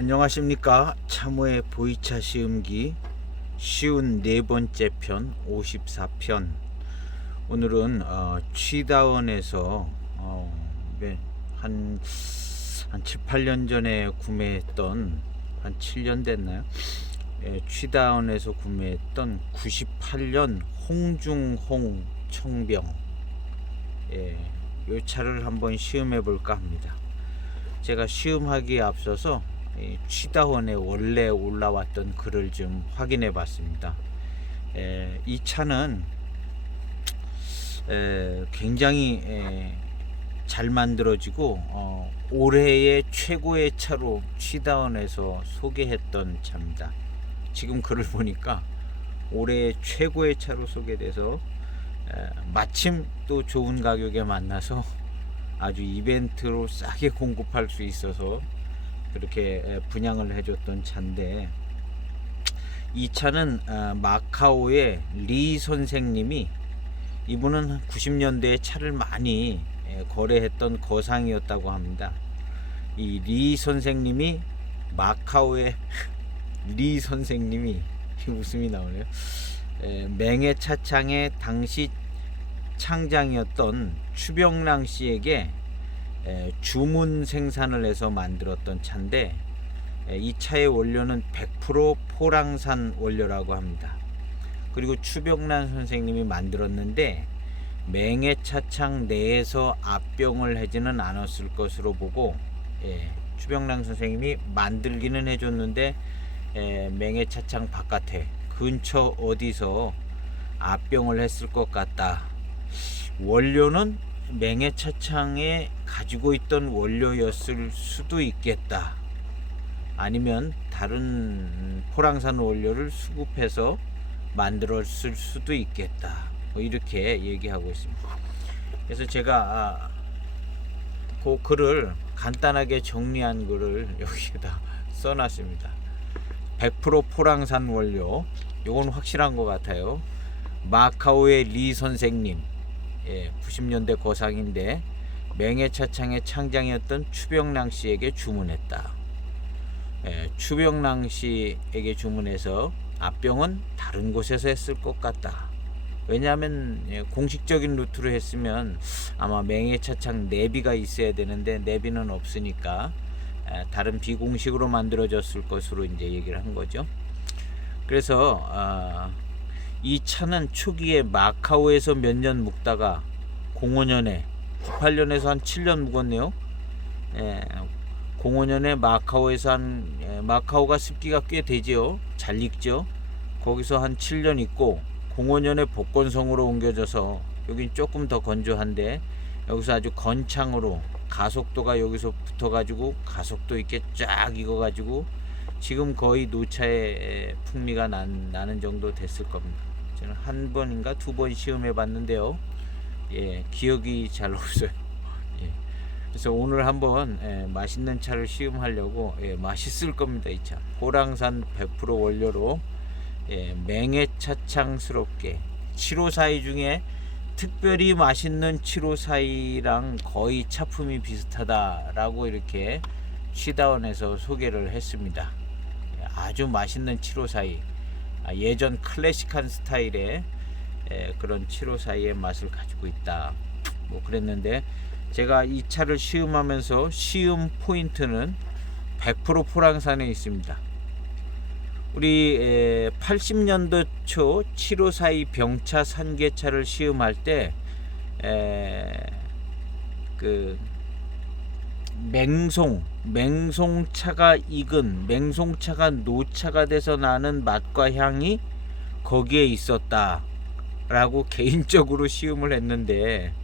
안녕하십니까. 참호의 보이차 시음기 쉬운 네 번째 편 54편. 오늘은 취다원에서 한 7, 8년 전에 구매했던, 한 7년 됐나요? 취다원에서 구매했던 98년 홍중홍 청병, 이 차를 한번 시음해 볼까 합니다. 제가 시음하기에 앞서서 취다원에 원래 올라왔던 글을 좀 확인해 봤습니다. 이 차는 굉장히 잘 만들어지고 올해의 최고의 차로 취다원에서 소개했던 차입니다. 지금 글을 보니까 올해의 최고의 차로 소개돼서 마침 또 좋은 가격에 만나서 아주 이벤트로 싸게 공급할 수 있어서 그렇게 분양을 해줬던 차인데, 이 차는 마카오의 리 선생님이, 이분은 90년대에 차를 많이 거래했던 거상이었다고 합니다. 이 리 선생님이, 마카오의 리 선생님이, 웃음이 나오네요. 맹해차창의 당시 창장이었던 추병랑 씨에게 주문 생산을 해서 만들었던 차인데, 이 차의 원료는 100% 포랑산 원료라고 합니다. 그리고 추병란 선생님이 만들었는데 맹해차창 내에서 압병을 하지는 않았을 것으로 보고, 추병란 선생님이 만들기는 해줬는데 맹해차창 바깥에 근처 어디서 압병을 했을 것 같다. 원료는 맹해차창에 가지고 있던 원료였을 수도 있겠다. 아니면 다른 포랑산 원료를 수급해서 만들었을 수도 있겠다. 이렇게 얘기하고 있습니다. 그래서 제가 그 글을 간단하게 정리한 글을 여기에다 써놨습니다. 100% 포랑산 원료, 요건 확실한 것 같아요. 마카오의 리 선생님, 90년대 거상인데 맹해차창의 창장이었던 추병랑 씨에게 주문했다. 추병랑 씨에게 주문해서 압병은 다른 곳에서 했을 것 같다. 왜냐하면 공식적인 루트로 했으면 아마 맹해차창 내비가 있어야 되는데 내비는 없으니까 다른 비공식으로 만들어졌을 것으로 이제 얘기를 한 거죠. 그래서 이 차는 초기에 마카오에서 몇 년 묵다가 05년에, 98년에서 한 7년 묵었네요. 05년에 마카오에서 마카오가 습기가 꽤 되지요. 잘 익죠. 거기서 한 7년 있고 05년에 복건성으로 옮겨져서 여긴 조금 더 건조한데 여기서 아주 건창으로 가속도가 여기서 붙어가지고 가속도 있게 쫙 익어가지고 지금 거의 노차의 풍미가 나는 정도 됐을 겁니다. 저는 한 번인가 두 번 시음해 봤는데요. 기억이 잘 없어요. 그래서 오늘 한번 맛있는 차를 시음하려고, 맛있을 겁니다. 이 차 포랑산 100% 원료로 맹해차창스럽게 754이 중에 특별히 맛있는 754이랑 거의 차품이 비슷하다라고 이렇게 취다원에서 소개를 했습니다. 아주 맛있는 754이, 예전 클래식한 스타일의 그런 754의 맛을 가지고 있다. 뭐 그랬는데, 제가 이 차를 시음하면서 시음 포인트는 100% 포랑산에 있습니다. 우리 80년도 초 7542 병차 산계차를 시음할 때 그 맹송차가 익은, 맹송차가 노차가 돼서 나는 맛과 향이 거기에 있었다 라고 개인적으로 시음을 했는데,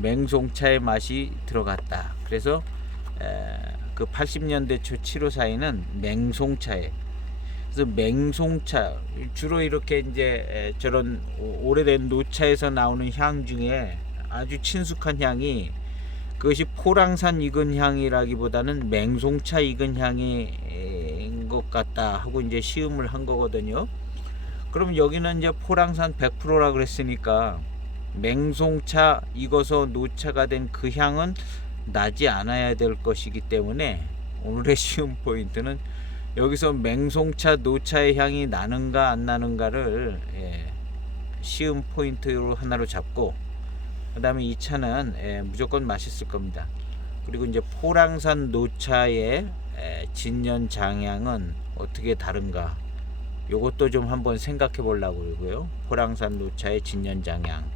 맹송차의 맛이 들어갔다. 그래서 그 80년대 초 754에는 맹송차에, 그래서 맹송차, 주로 이렇게 이제 저런 오래된 노차에서 나오는 향 중에 아주 친숙한 향이, 그것이 포랑산 익은 향이라기보다는 맹송차 익은 향인 것 같다 하고 이제 시음을 한 거거든요. 그럼 여기는 이제 포랑산 100%라 그랬으니까 맹송차 익어서 노차가 된 그 향은 나지 않아야 될 것이기 때문에 오늘의 시음 포인트는 여기서 맹송차 노차의 향이 나는가 안 나는가를 시음 포인트로 하나로 잡고, 그 다음에 이 차는 무조건 맛있을 겁니다. 그리고 이제 포랑산 노차의 진년 장향은 어떻게 다른가, 요것도 좀 한번 생각해 보려고 그러고요. 포랑산 노차의 진년 장향.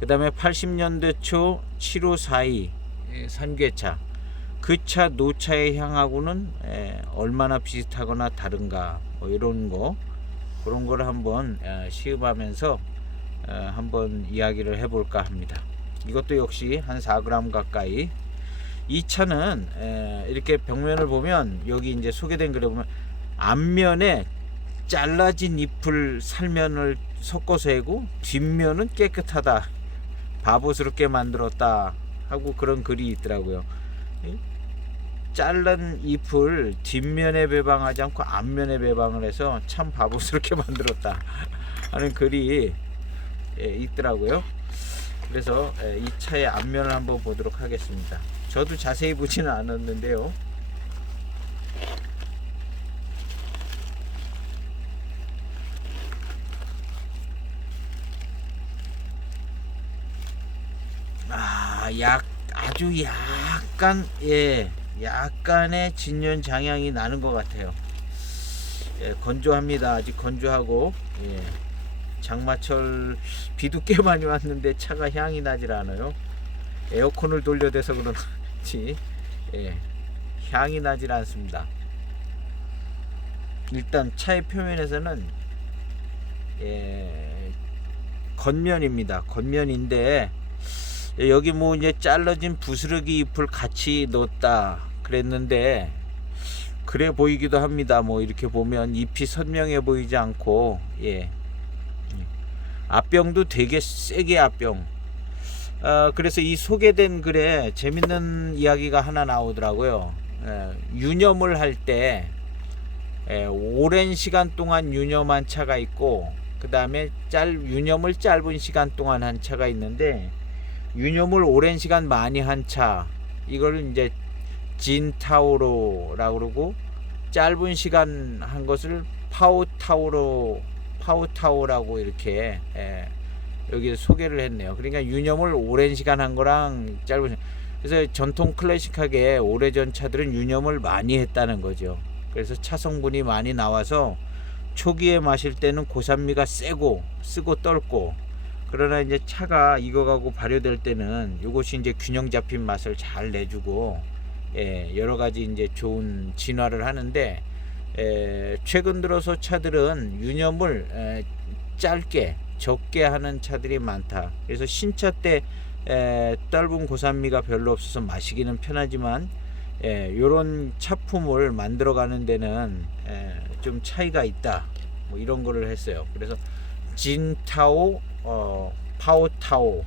그 다음에 80년대 초 7542 산괴차, 그 차 노차의 향하고는 얼마나 비슷하거나 다른가, 뭐 이런 거, 그런 거를 한번 시음하면서 한번 이야기를 해볼까 합니다. 이것도 역시 한 4g 가까이. 이 차는 이렇게 벽면을 보면, 여기 이제 소개된 글에 보면 앞면에 잘라진 잎을 살면을 섞어서 해고 뒷면은 깨끗하다, 바보스럽게 만들었다 하고 그런 글이 있더라고요. 잘란 잎을 뒷면에 배방하지 않고 앞면에 배방을 해서 참 바보스럽게 만들었다 하는 글이 있더라고요. 그래서 이 차의 앞면을 한번 보도록 하겠습니다. 저도 자세히 보지는 않았는데요. 아주 약간, 약간의 진년 장향이 나는 것 같아요. 건조합니다. 아직 건조하고, 장마철 비도 꽤 많이 왔는데 차가 향이 나질 않아요. 에어컨을 돌려대서 그런지 향이 나질 않습니다. 일단 차의 표면에서는 겉면입니다. 겉면인데 여기 뭐 이제 잘라진 부스러기 잎을 같이 넣었다 그랬는데 그래 보이기도 합니다. 뭐 이렇게 보면 잎이 선명해 보이지 않고, 앞병도 되게 세게 앞병. 그래서 이 소개된 글에 재밌는 이야기가 하나 나오더라고요. 유념을 할 때 오랜 시간 동안 유념한 차가 있고, 그 다음에 유념을 짧은 시간 동안 한 차가 있는데, 유념을 오랜 시간 많이 한 차, 이걸 이제 진타오로라고 그러고, 짧은 시간 한 것을 파우타오라고 이렇게 여기 소개를 했네요. 그러니까 유념을 오랜 시간 한 거랑 짧은 시간. 그래서 전통 클래식하게 오래전 차들은 유념을 많이 했다는 거죠. 그래서 차 성분이 많이 나와서 초기에 마실 때는 고산미가 세고 쓰고 떫고, 그러나 이제 차가 익어가고 발효될 때는 이것이 이제 균형 잡힌 맛을 잘 내주고, 여러 가지 이제 좋은 진화를 하는데, 최근 들어서 차들은 유념을 짧게 적게 하는 차들이 많다. 그래서 신차 때 떫은 고산미가 별로 없어서 마시기는 편하지만, 요런 차품을 만들어가는 데는 좀 차이가 있다, 뭐 이런 거를 했어요. 그래서 진타오, 파오타오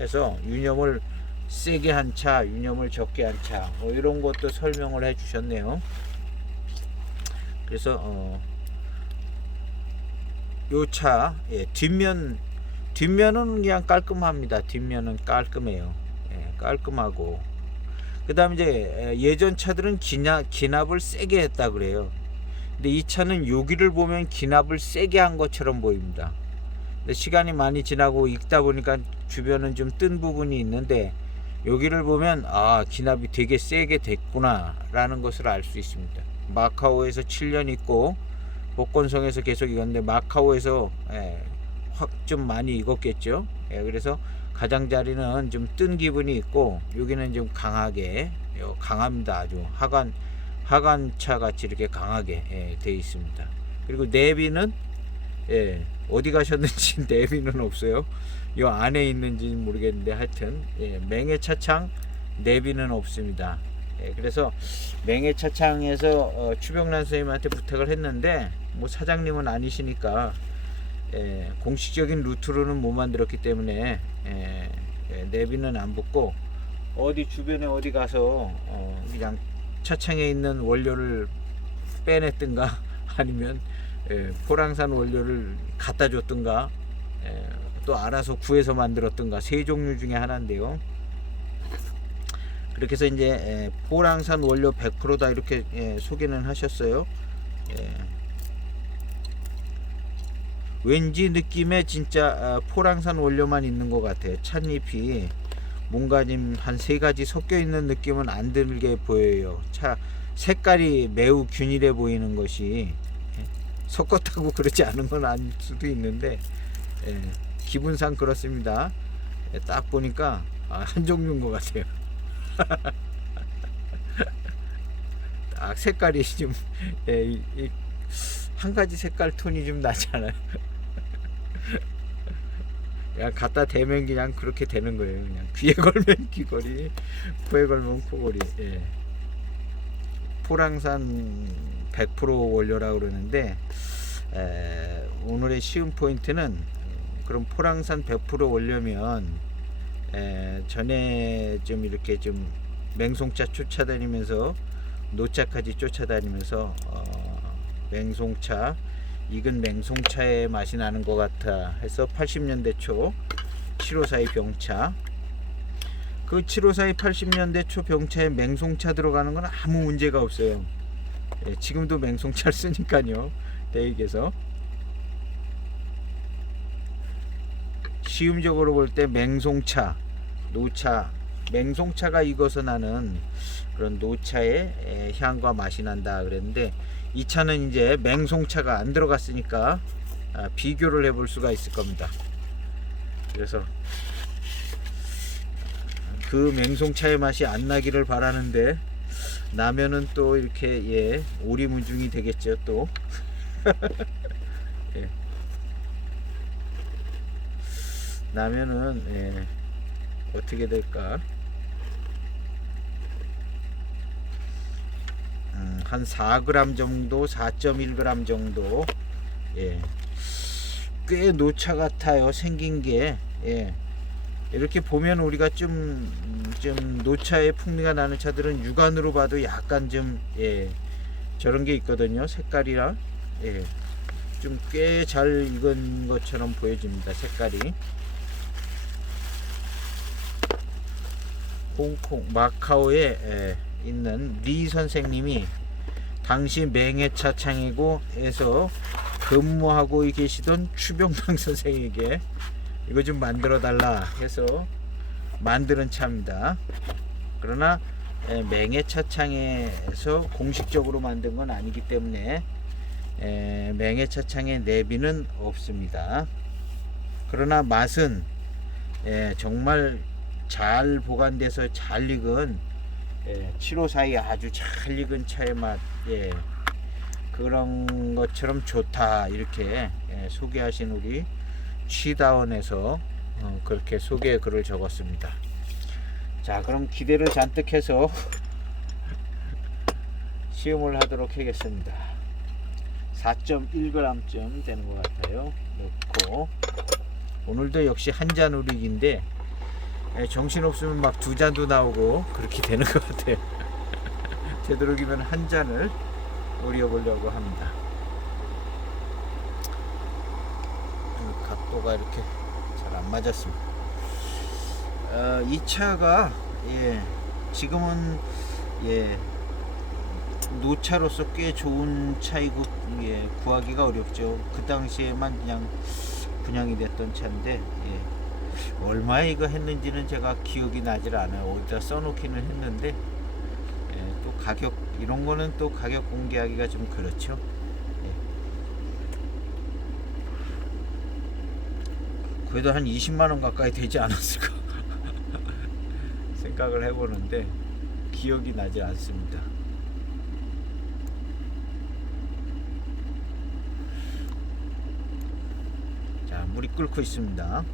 해서 유념을 세게 한 차, 유념을 적게 한 차, 뭐 이런 것도 설명을 해 주셨네요. 그래서 요 차, 뒷면은 그냥 깔끔합니다. 뒷면은 깔끔해요. 깔끔하고, 그 다음에 이제 예전 차들은 기납을 세게 했다 그래요. 근데 이 차는 여기를 보면 기납을 세게 한 것처럼 보입니다. 근데 시간이 많이 지나고 익다 보니까 주변은 좀 뜬 부분이 있는데, 여기를 보면 기납이 되게 세게 됐구나 라는 것을 알 수 있습니다. 마카오에서 7년 있고 복건성에서 계속 익었는데, 마카오에서 확 좀 많이 익었겠죠. 그래서 가장자리는 좀 뜬 기분이 있고, 여기는 좀 강합니다. 아주 하관차 같이 이렇게 강하게 되어 있습니다. 그리고 내비는 어디 가셨는지 내비는 없어요. 이 안에 있는지는 모르겠는데, 하여튼 맹해차창 내비는 없습니다. 그래서 맹해차창에서 추병란 선생님한테 부탁을 했는데, 뭐 사장님은 아니시니까 공식적인 루트로는 못 만들었기 때문에 내비는 안 붙고, 어디 주변에 어디 가서 그냥 차창에 있는 원료를 빼냈든가 아니면 포랑산 원료를 갖다 줬든가, 또 알아서 구해서 만들었든가, 세 종류 중에 하나인데요. 그렇게 해서 이제 포랑산 원료 100%다 이렇게 소개는 하셨어요. 왠지 느낌에 진짜 포랑산 원료만 있는 것 같아요. 찻잎이 뭔가 좀 한 3가지 섞여 있는 느낌은 안 들게 보여요. 색깔이 매우 균일해 보이는 것이 섞었다고 그러지 않은 건 아닐 수도 있는데 기분상 그렇습니다. 딱 보니까 한 종류인 것 같아요. 딱 색깔이 좀 한 가지 색깔 톤이 좀 나잖아요. 그냥 갖다 대면 그냥 그렇게 되는 거예요. 그냥 귀에 걸면 귀걸이, 코에 걸면 코걸이. 포랑산 100% 원료라고 그러는데 오늘의 쉬운 포인트는 그럼 포랑산 100% 원료면 전에 좀 이렇게 좀 맹송차 쫓아다니면서 노차까지 쫓아다니면서 맹송차 익은 맹송차의 맛이 나는 것 같아 해서 80년대 초 7542 병차, 그 7542 80년대 초 병차에 맹송차 들어가는 건 아무 문제가 없어요. 지금도 맹송차를 쓰니까요. 대익에서 시음적으로 볼 때 맹송차, 노차, 맹송차가 익어서 나는 그런 노차의 향과 맛이 난다 그랬는데, 이 차는 이제 맹송차가 안 들어갔으니까 비교를 해볼 수가 있을 겁니다. 그래서 그 맹송차의 맛이 안 나기를 바라는데 나면은 또 이렇게 오리무중이 되겠죠. 또 나면은 어떻게 될까? 한 4g 정도, 4.1g 정도. 꽤 노차 같아요. 생긴 게. 이렇게 보면 우리가 좀 노차의 풍미가 나는 차들은 육안으로 봐도 약간 좀 저런 게 있거든요. 색깔이랑 좀 꽤 잘 익은 것처럼 보여집니다. 색깔이. 홍콩 마카오에 있는 리 선생님이 당시 맹해차 창이고 에서 근무하고 계시던 추병당 선생에게 이거 좀 만들어 달라 해서 만드는 차입니다. 그러나 맹해차 창에서 공식적으로 만든 건 아니기 때문에 맹해차 창의 내비는 없습니다. 그러나 맛은 정말 잘 보관돼서 잘 익은 7542 아주 잘 익은 차의 맛, 그런 것처럼 좋다 이렇게 소개하신 우리 취다원에서 그렇게 소개 글을 적었습니다. 자, 그럼 기대를 잔뜩 해서 시음을 하도록 하겠습니다. 4.1g쯤 되는 것 같아요. 넣고 오늘도 역시 한잔 우리기인데 정신없으면 막 2잔도 나오고 그렇게 되는 것 같아요. 되도록이면 한 잔을 우려보려고 합니다. 각도가 이렇게 잘 안 맞았습니다. 이 차가 지금은 노차로서 꽤 좋은 차이고 구하기가 어렵죠. 그 당시에만 그냥 분양이 됐던 차인데 얼마에 이거 했는지는 제가 기억이 나질 않아요. 어디다 써놓기는 했는데 또 가격 이런 거는 또 가격 공개하기가 좀 그렇죠. 그래도 한 20만원 가까이 되지 않았을까 생각을 해보는데 기억이 나지 않습니다. 자, 물이 끓고 있습니다.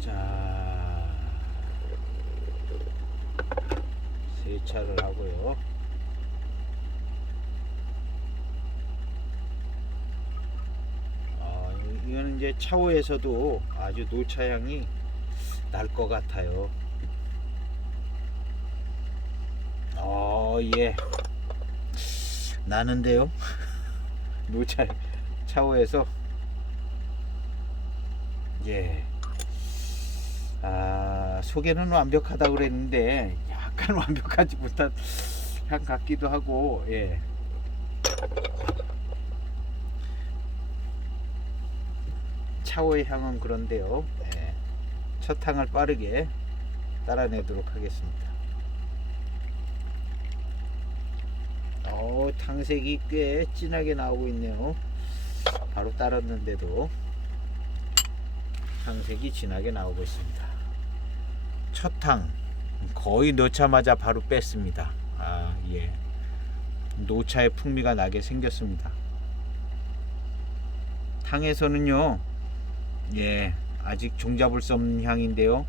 자, 세차를 하고요. 이거는 이제 차오에서도 아주 노차향이 날 것 같아요. 나는데요. 노차 차오에서 예. 소개는 완벽하다고 그랬는데 약간 완벽하지 못한 향 같기도 하고, 예. 차오의 향은 그런데요. 예. 첫 향을 빠르게 따라내도록 하겠습니다. 탕색이 꽤 진하게 나오고 있네요. 바로 따랐는데도 탕색이 진하게 나오고 있습니다. 첫 탕 거의 넣자마자 바로 뺐습니다. 예. 노차의 풍미가 나게 생겼습니다. 탕에서는요, 예, 아직 종잡을 수 없는 향인데요.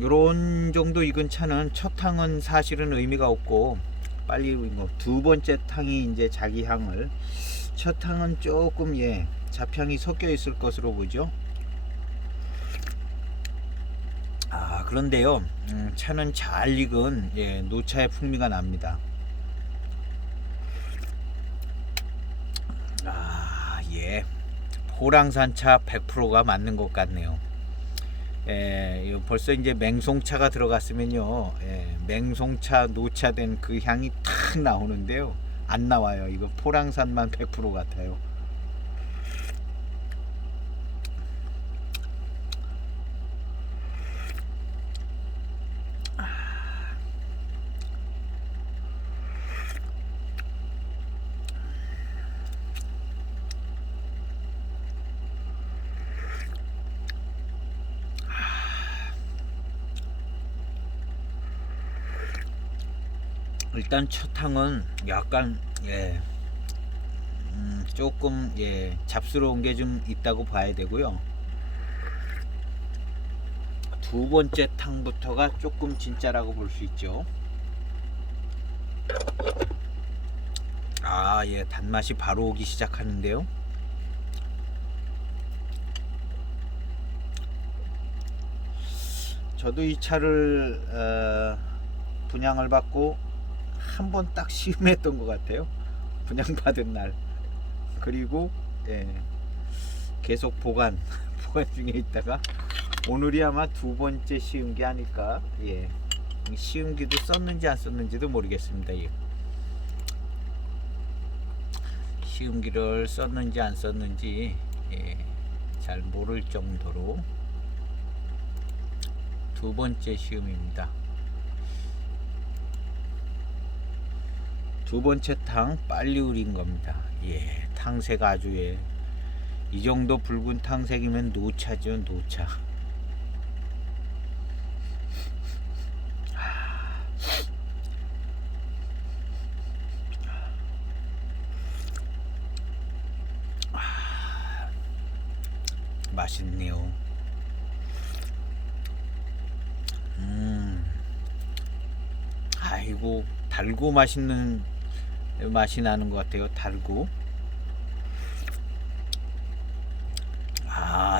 요런 정도 익은 차는 첫 탕은 사실은 의미가 없고 빨리 두 번째 탕이 이제 자기 향을, 첫 탕은 조금 잡향이 섞여 있을 것으로 보죠. 그런데요, 차는 잘 익은 노차의 풍미가 납니다. 예, 포랑산차 100%가 맞는 것 같네요. 벌써 이제 맹송차가 들어갔으면요, 맹송차 노차된 그 향이 탁 나오는데요, 안 나와요. 이거 포랑산만 100% 같아요. 일단 첫 탕은 약간 조금 잡스러운 게 좀 있다고 봐야 되고요. 두 번째 탕부터가 조금 진짜라고 볼 수 있죠. 예, 단맛이 바로 오기 시작하는데요. 저도 이 차를 분양을 받고 한 번 딱 시음했던 것 같아요. 분양받은 날. 그리고 계속 보관 중에 있다가 오늘이 아마 두 번째 시음기 아닐까. 시음기도 썼는지 안 썼는지도 모르겠습니다. 시음기를 썼는지 안 썼는지 잘 모를 정도로 두 번째 시음입니다. 두 번째 탕 빨리 우린 겁니다. 탕색 아주 이 정도 붉은 탕색이면 노차죠, 노차. 맛있네요. 아이고, 달고 맛있는 맛이 나는 것 같아요. 달고.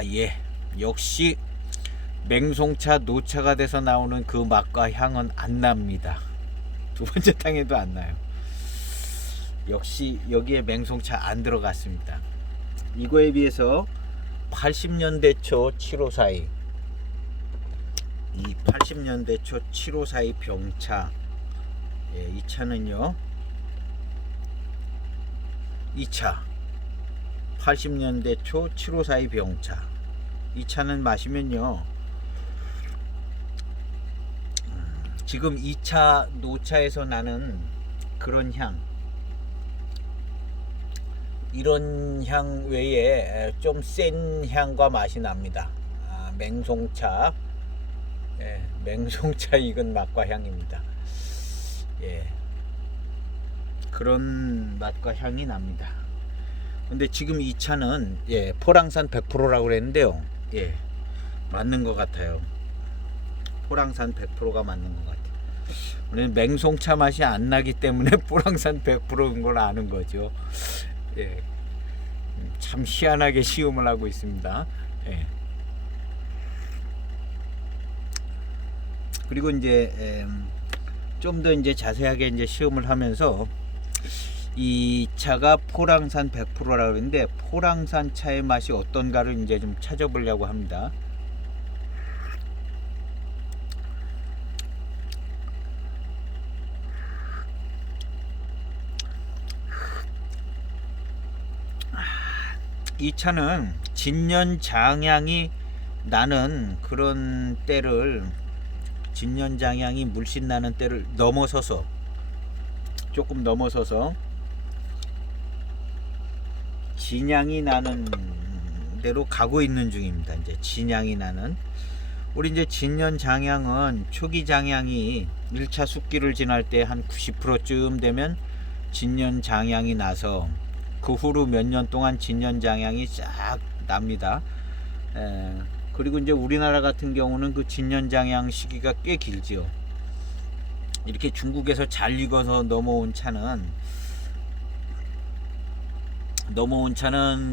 예, 역시 맹송차 노차가 돼서 나오는 그 맛과 향은 안 납니다. 두 번째 탕에도 안 나요. 역시 여기에 맹송차 안 들어갔습니다. 이거에 비해서 80년대 초 7542, 이 80년대 초 7542 병차, 이 차는요, 이 차 80년대 초 7542 병차, 이 차는 마시면요, 지금 2차 노차에서 나는 그런 향, 이런 향 외에 좀 센 향과 맛이 납니다. 맹송차, 맹송차 익은 맛과 향입니다. 그런 맛과 향이 납니다. 근데 지금 이 차는 포랑산 100%라고 그랬는데요, 맞는 것 같아요. 포랑산 100%가 맞는 것 같아요. 우리는 맹송차 맛이 안 나기 때문에 포랑산 100%인 걸 아는 거죠. 참 희한하게 시음을 하고 있습니다. 그리고 이제 좀 더 이제 자세하게 이제 시험을 하면서 이 차가 포랑산 100%라 그러는데 포랑산 차의 맛이 어떤가를 이제 좀 찾아보려고 합니다. 이 차는 진년장향이 나는 그런 때를, 진년장향이 물씬 나는 때를 넘어서서, 조금 넘어서서 진향이 나는 대로 가고 있는 중입니다. 이제 진향이 나는, 우리 이제 진년장향은 초기 장향이 1차 숫기를 지날 때 한 90%쯤 되면 진년장향이 나서 그 후로 몇 년 동안 진년장향이 쫙 납니다. 그리고 이제 우리나라 같은 경우는 그 진년장향 시기가 꽤 길지요. 이렇게 중국에서 잘 익어서 넘어온 차는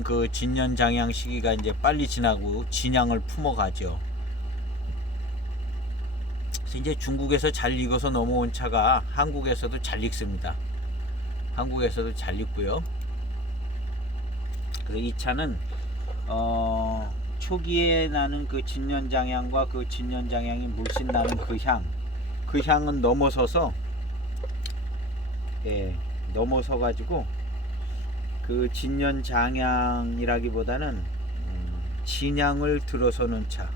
그 진년장향 시기가 이제 빨리 지나고 진향을 품어가죠. 그래서 이제 중국에서 잘 익어서 넘어온 차가 한국에서도 잘 익습니다. 한국에서도 잘 익고요. 그래서 이 차는 초기에 나는 그 진년장향과 그 진년장향이 물씬 나는 그 향은 넘어서서, 넘어서 가지고 그 진년장향이라기보다는 진향을 들어서는 차.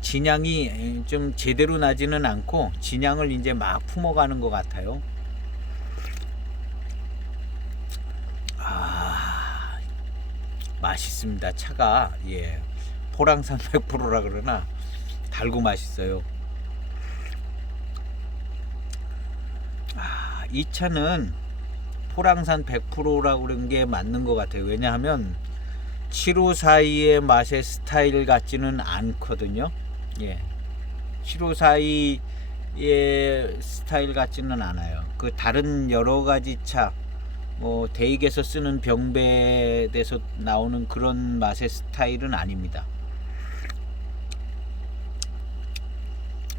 진향이 좀 제대로 나지는 않고 진향을 이제 막 품어가는 것 같아요. 맛있습니다. 차가 포랑산 100%라 그러나 달고 맛있어요. 이 차는 포랑산 100%라고 그런 게 맞는 것 같아요. 왜냐하면 754의 맛의 스타일 같지는 않거든요. 754의 스타일 같지는 않아요. 그 다른 여러 가지 차, 뭐 대익에서 쓰는 병배에서 나오는 그런 맛의 스타일은 아닙니다.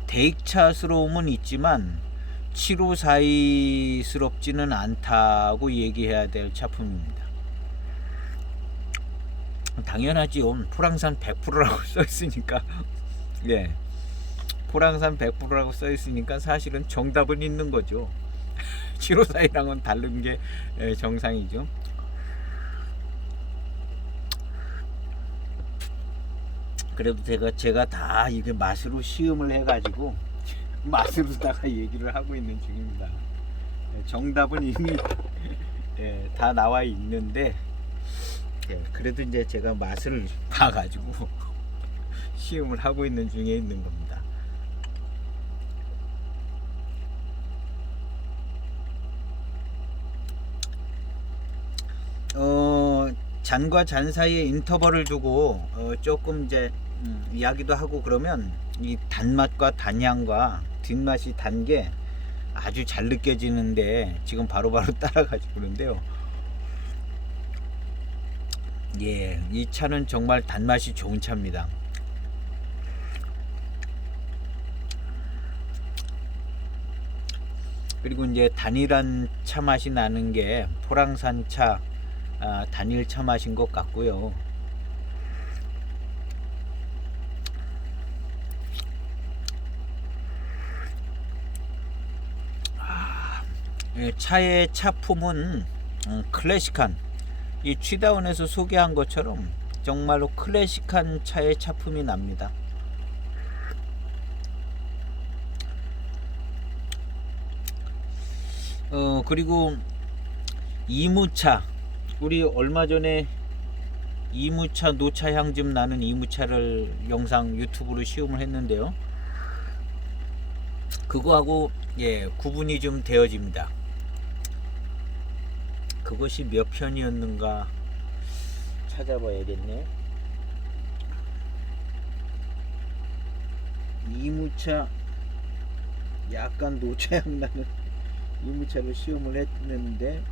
대익차스러움은 있지만 754스럽지는 않다고 얘기해야 될 차품입니다. 당연하지요. 포랑산 100%라고 써있으니까 포랑산 100%라고 써있으니까 사실은 정답은 있는 거죠. 754이랑은 다른 게 정상이죠. 그래도 제가 다 이게 맛으로 시음을 해가지고 맛으로다가 얘기를 하고 있는 중입니다. 정답은 이미 다 나와 있는데 그래도 이제 제가 맛을 봐가지고 시음을 하고 있는 중에 있는 겁니다. 잔과 잔 사이에 인터벌을 두고 조금 이제 이야기도 하고 그러면 이 단맛과 단향과 뒷맛이 단 게 아주 잘 느껴지는데 지금 바로바로 따라가지고 그런데요. 이 차는 정말 단맛이 좋은 차입니다. 그리고 이제 단일한 차 맛이 나는 게 포랑산 차 단일 차 맛인 것 같고요. 차의 차품은 클래식한, 이 취다운에서 소개한 것처럼 정말로 클래식한 차의 차품이 납니다. 그리고 이무차, 우리 얼마 전에 이무차 노차향 좀 나는 이무차를 영상 유튜브로 시음을 했는데요. 그거하고 구분이 좀 되어집니다. 그것이 몇 편이었는가 찾아봐야겠네. 이무차 약간 노차향 나는 이무차를 시음을 했는데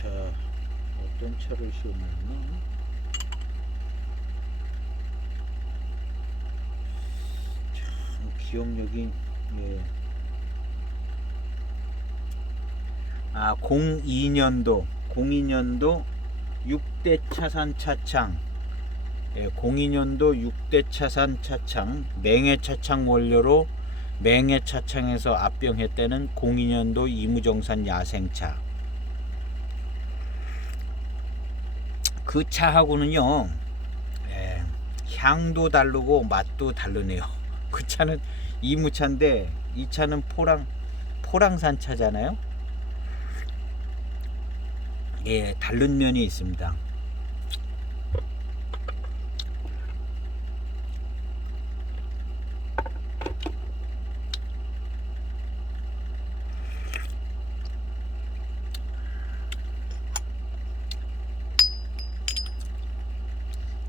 자, 어떤 차를 시험하나? 참 기억력이, 예. 02년도 6대 차산 차창, 예, 02년도 6대 차산 차창, 맹해 차창 원료로 맹해 차창에서 압병했다는 02년도 이무정산 야생차. 그 차하고는요, 예, 향도 다르고 맛도 다르네요. 그 차는 이무차인데 이 차는 포랑산 차잖아요. 예, 다른 면이 있습니다.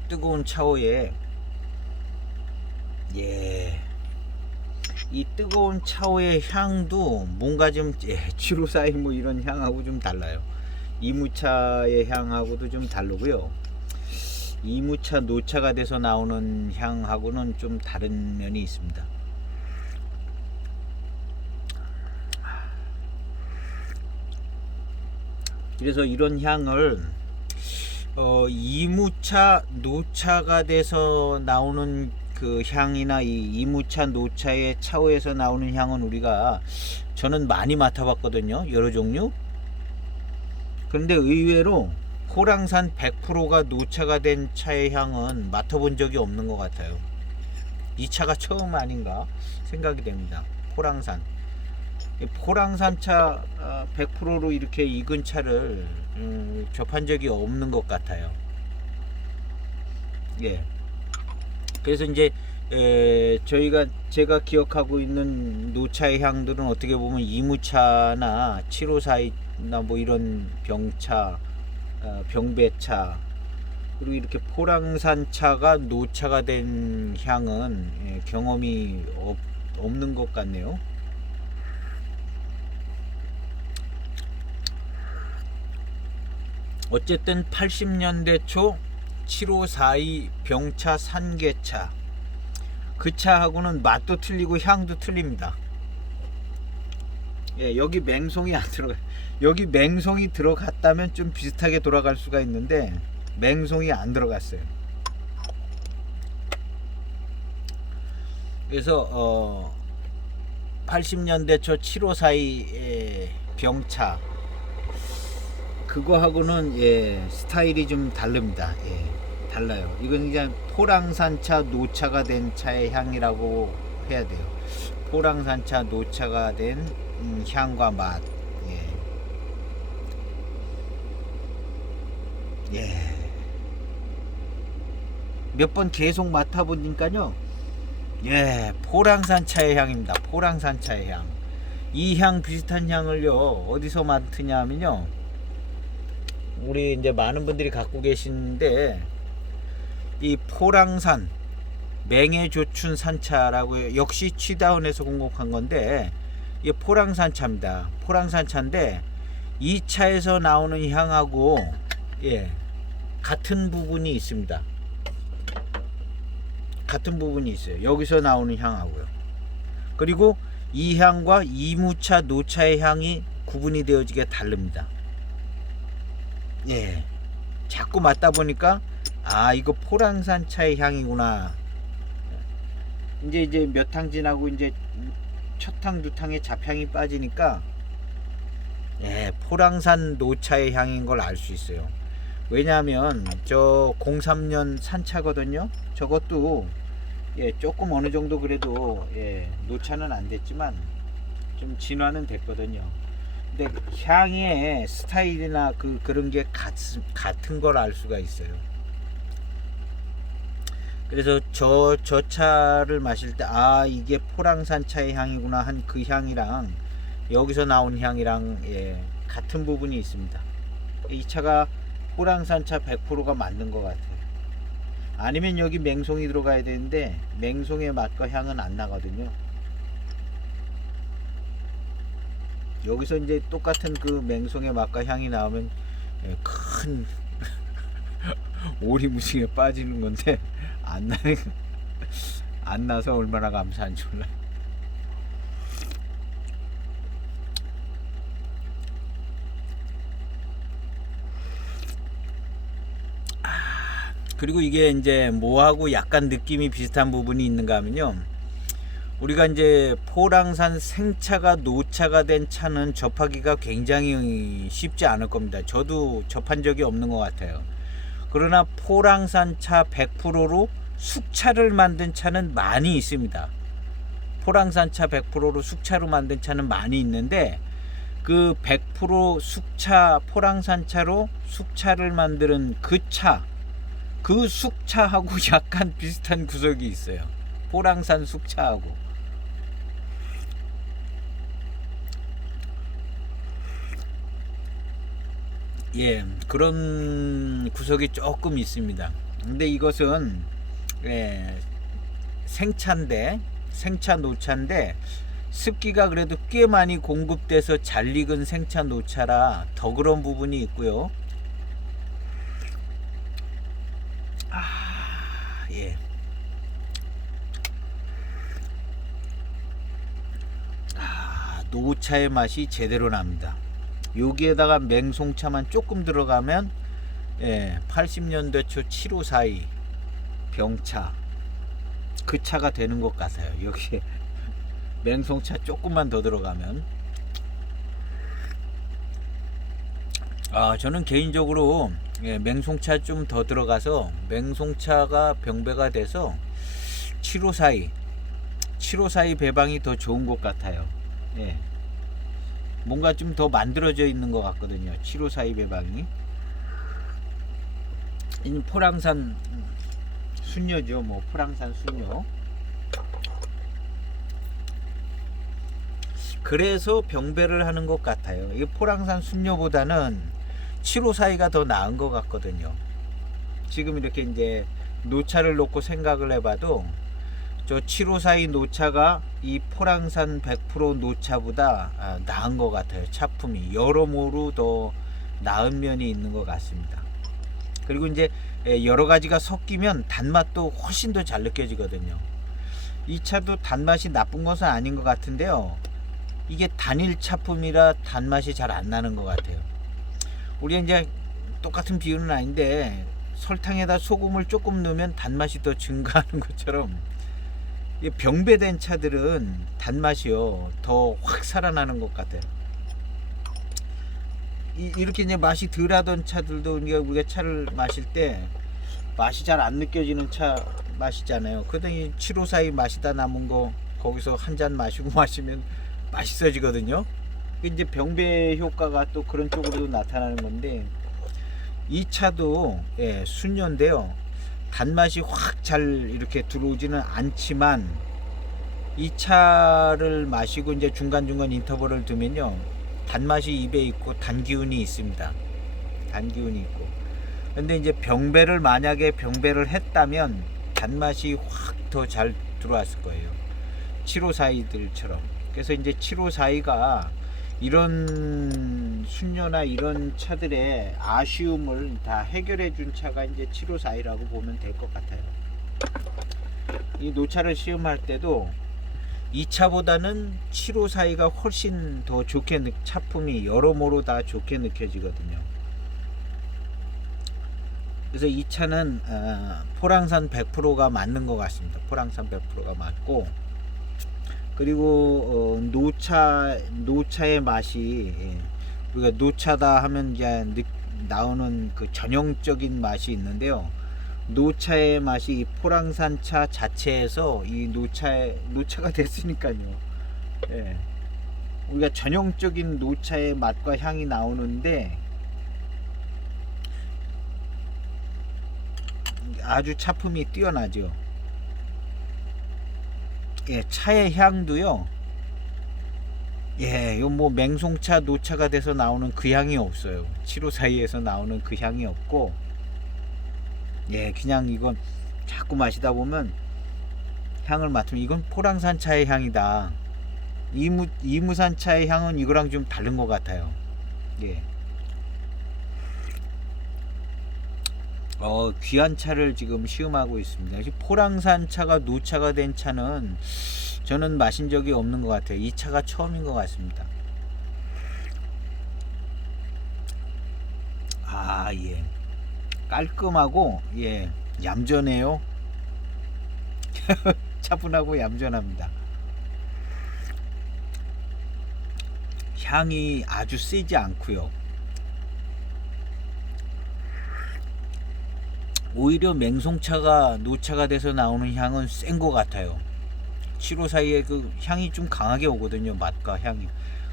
뜨거운 차오에, 예, 이 뜨거운 차오의 향도 뭔가 좀, 예, 치루사이 뭐 이런 향하고 좀 달라요. 이무차의 향하고도 좀 다르고요. 이무차 노차가 돼서 나오는 향하고는 좀 다른 면이 있습니다. 그래서 이런 향을 이무차 노차가 돼서 나오는 그 향이나 이 이무차 노차의 차오에서 나오는 향은 저는 많이 맡아봤거든요. 여러 종류. 그런데 의외로 호랑산 100%가 노차가 된 차의 향은 맡아본 적이 없는 것 같아요. 이 차가 처음 아닌가 생각이 됩니다. 포랑산 차 100%로 이렇게 익은 차를 접한 적이 없는 것 같아요. 예. 그래서 이제 제가 기억하고 있는 노차의 향들은 어떻게 보면 이무차나 754나 뭐 이런 병차, 병배차, 그리고 이렇게 포랑산 차가 노차가 된 향은, 예, 경험이 없는 것 같네요. 어쨌든 80년대 초 7542 병차 산계차, 그 차하고는 맛도 틀리고 향도 틀립니다. 예, 여기 맹송이 안 들어가. 여기 맹송이 들어갔다면 좀 비슷하게 돌아갈 수가 있는데 맹송이 안 들어갔어요. 그래서 80년대 초 7542 병차, 그거하고는, 예, 스타일이 좀 다릅니다. 예, 달라요. 이건 그냥 포랑산차 노차가 된 차의 향이라고 해야 돼요. 포랑산차 노차가 된 향과 맛. 예. 예. 몇 번 계속 맡아보니까요, 예, 포랑산차의 향입니다. 포랑산차의 향. 이 향 비슷한 향을요, 어디서 맡으냐면요, 우리 이제 많은 분들이 갖고 계시는데, 이 포랑산 맹해조춘 산차라고, 역시 취다운에서 공급한 건데, 이게 포랑산차입니다. 포랑산차인데 이 차에서 나오는 향하고, 예, 같은 부분이 있습니다. 같은 부분이 있어요. 여기서 나오는 향하고요. 그리고 이 향과 이무차 노차의 향이 구분이 되어지게 다릅니다. 예, 자꾸 맡다 보니까 이거 포랑산차의 향이구나. 이제 몇 탕 지나고 이제 첫 탕, 두 탕에 잡향이 빠지니까, 예, 포랑산 노차의 향인 걸 알 수 있어요. 왜냐하면 저 03년 산차거든요. 저것도, 예, 조금 어느 정도 그래도, 예, 노차는 안 됐지만 좀 진화는 됐거든요. 근데 향의 스타일이나 그런 게 같은 걸 알 수가 있어요. 그래서 저 차를 마실 때, 이게 포랑산 차의 향이구나 한 그 향이랑 여기서 나온 향이랑, 예, 같은 부분이 있습니다. 이 차가 포랑산 차 100%가 맞는 것 같아요. 아니면 여기 맹송이 들어가야 되는데 맹송의 맛과 향은 안 나거든요. 여기서 이제 똑같은 그 맹송의 맛과 향이 나오면 큰 오리무중에 빠지는 건데 안 나서 얼마나 감사한지 몰라. 그리고 이게 이제 뭐하고 약간 느낌이 비슷한 부분이 있는가 하면요, 우리가 이제 포랑산 생차가 노차가 된 차는 접하기가 굉장히 쉽지 않을 겁니다. 저도 접한 적이 없는 것 같아요. 그러나 포랑산 차 100%로 숙차를 만든 차는 많이 있습니다. 포랑산 차 100%로 숙차로 만든 차는 많이 있는데, 그 100% 숙차, 포랑산 차로 숙차를 만드는 그 차, 그 숙차하고 약간 비슷한 구석이 있어요. 포랑산 숙차하고. 예, 그런 구석이 조금 있습니다. 근데 이것은 생차인데, 생차 노차인데 습기가 그래도 꽤 많이 공급돼서 잘 익은 생차 노차라 더 그런 부분이 있고요. 예. 노차의 맛이 제대로 납니다. 여기에다가 맹송차만 조금 들어가면 80년대 초 7542 병차, 그 차가 되는 것 같아요. 여기에 맹송차 조금만 더 들어가면. 저는 개인적으로 맹송차 좀 더 들어가서 맹송차가 병배가 돼서 7542 배방이 더 좋은 것 같아요. 뭔가 좀 더 만들어져 있는 것 같거든요. 7542 배방이. 이 포랑산 순녀죠. 뭐 포랑산 순녀. 그래서 병배를 하는 것 같아요. 이 포랑산 순녀보다는 7542가 더 나은 것 같거든요. 지금 이렇게 이제 노차를 놓고 생각을 해봐도 저 7542 노차가 이 포랑산 100% 노차보다 나은 것 같아요. 차품이 여러모로 더 나은 면이 있는 것 같습니다. 그리고 이제 여러 가지가 섞이면 단맛도 훨씬 더 잘 느껴지거든요. 이 차도 단맛이 나쁜 것은 아닌 것 같은데요, 이게 단일 차품이라 단맛이 잘 안 나는 것 같아요. 우리 이제 똑같은 비율은 아닌데 설탕에다 소금을 조금 넣으면 단맛이 더 증가하는 것처럼, 병배된 차들은 단맛이요 더 확 살아나는 것 같아요. 이렇게 이제 맛이 덜하던 차들도 우리가 차를 마실 때 맛이 잘 안 느껴지는 차 맛이잖아요. 그러더니 7542 마시다 남은 거 거기서 한 잔 마시고 마시면 맛있어지거든요. 이제 병배 효과가 또 그런 쪽으로 나타나는 건데, 이 차도 순녀인데요, 단맛이 확 잘 이렇게 들어오지는 않지만 이 차를 마시고 이제 중간중간 인터벌을 두면요, 단맛이 입에 있고 단기운이 있습니다. 단기운이 있고. 근데 이제 만약에 병배를 했다면 단맛이 확 더 잘 들어왔을 거예요. 7542들처럼. 그래서 이제 7542가 이런 순녀나 이런 차들의 아쉬움을 다 해결해 준 차가 이제 7542라고 보면 될 것 같아요. 이 노차를 시음할 때도 이 차보다는 7542가 훨씬 더 좋게 차품이 여러모로 다 좋게 느껴지거든요. 그래서 이 차는 포랑산 100%가 맞는 것 같습니다. 포랑산 100%가 맞고, 그리고 노차의 맛이, 우리가 노차다 하면 이제 나오는 그 전형적인 맛이 있는데요, 노차의 맛이 이 포랑산 차 자체에서 이 노차가 됐으니까요. 우리가 전형적인 노차의 맛과 향이 나오는데 아주 차품이 뛰어나죠. 차의 향도요, 요 뭐 맹송차 노차가 돼서 나오는 그 향이 없어요. 7542에서 나오는 그 향이 없고, 그냥 이건 자꾸 마시다 보면 향을 맡으면 이건 포랑산 차의 향이다. 이무산 차의 향은 이거랑 좀 다른 것 같아요. 귀한 차를 지금 시음하고 있습니다. 포랑산 차가 노차가 된 차는 저는 마신 적이 없는 것 같아요. 이 차가 처음인 것 같습니다. 예. 깔끔하고, 예. 얌전해요. 차분하고 얌전합니다. 향이 아주 세지 않고요. 오히려 맹송차가 노차가 돼서 나오는 향은 센 것 같아요. 7호 사이에 그 향이 좀 강하게 오거든요. 맛과 향이.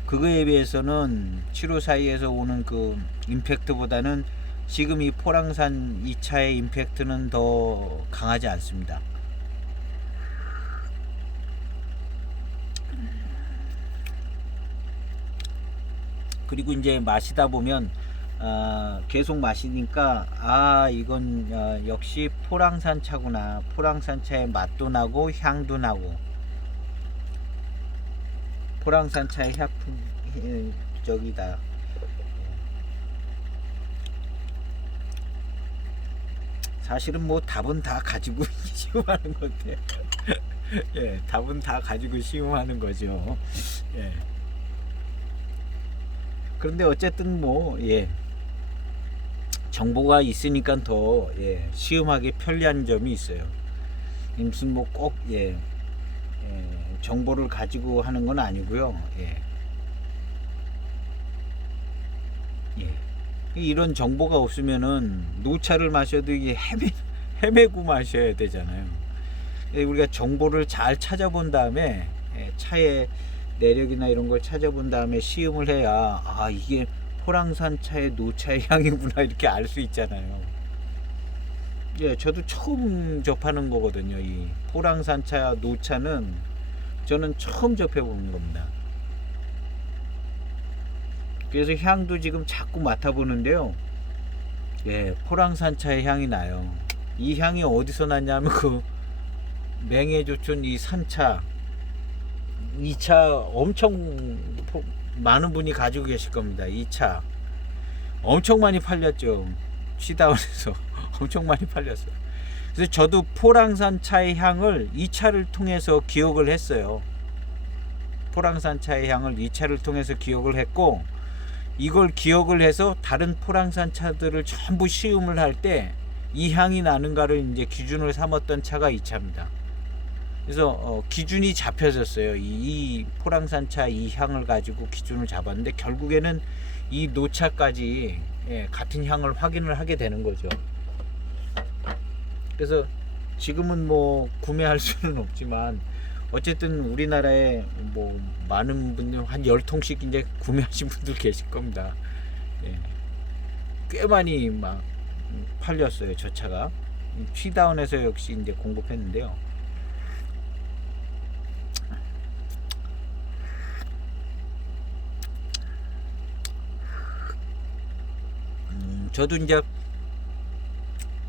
그거에 비해서는 7호 사이에서 오는 그 임팩트보다는 지금 이 포랑산 이 차의 임팩트는 더 강하지 않습니다. 그리고 이제 마시다 보면 계속 마시니까 이건 역시 포랑산 차구나. 포랑산 차의 맛도 나고 향도 나고 포랑산 차의 저기다. 사실은 뭐 답은 다 가지고 시음하는 건데 예, 답은 다 가지고 시음하는 거죠. 예. 그런데 어쨌든 뭐 정보가 있으니까 더 시음하기 편리한 점이 있어요. 무슨 뭐 꼭 정보를 가지고 하는 건 아니고요. 이런 정보가 없으면은 노차를 마셔도 이게 헤매고 마셔야 되잖아요. 우리가 정보를 잘 찾아본 다음에 차의 내력이나 이런 걸 찾아본 다음에 시음을 해야 이게 포랑산 차의 노차의 향이구나 이렇게 알 수 있잖아요. 저도 처음 접하는 거거든요. 이 포랑산 차 노차는 저는 처음 접해보는 겁니다. 그래서 향도 지금 자꾸 맡아보는데요. 포랑산 차의 향이 나요. 이 향이 어디서 났냐면 그 맹해조촌 이 산차, 이 차 엄청 많은 분이 가지고 계실 겁니다. 이 차 엄청 많이 팔렸죠. 시다운에서 엄청 많이 팔렸어요. 그래서 저도 포랑산 차의 향을 이 차를 통해서 기억을 했어요. 포랑산 차의 향을 이 차를 통해서 기억을 했고, 이걸 기억을 해서 다른 포랑산 차들을 전부 시음을 할 때 이 향이 나는가를 이제 기준을 삼았던 차가 이 차입니다. 그래서 기준이 잡혀졌어요. 이 포랑산 차 이 향을 가지고 기준을 잡았는데 결국에는 이 노차까지 같은 향을 확인을 하게 되는 거죠. 그래서 지금은 뭐 구매할 수는 없지만 어쨌든 우리나라에 뭐 많은 분들 한 10통씩 이제 구매하신 분들 계실 겁니다. 꽤 많이 막 팔렸어요. 저 차가 취다운에서 역시 이제 공급했는데요. 저도 이제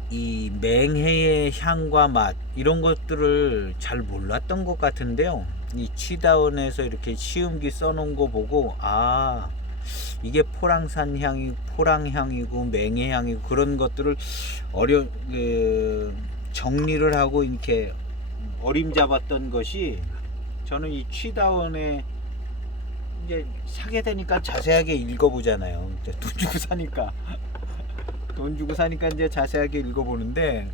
이 맹해의 향과 맛 이런 것들을 잘 몰랐던 것 같은데요. 이 취다운에서 이렇게 시음기 써놓은 거 보고 이게 포랑산 향이 포랑향이고 맹해향이고 그런 것들을 정리를 하고 이렇게 어림잡았던 것이 저는 이 취다운에 이제 사게 되니까 자세하게 읽어보잖아요. 돈 주고 사니까 돈 주고 사니까 이제 자세하게 읽어보는데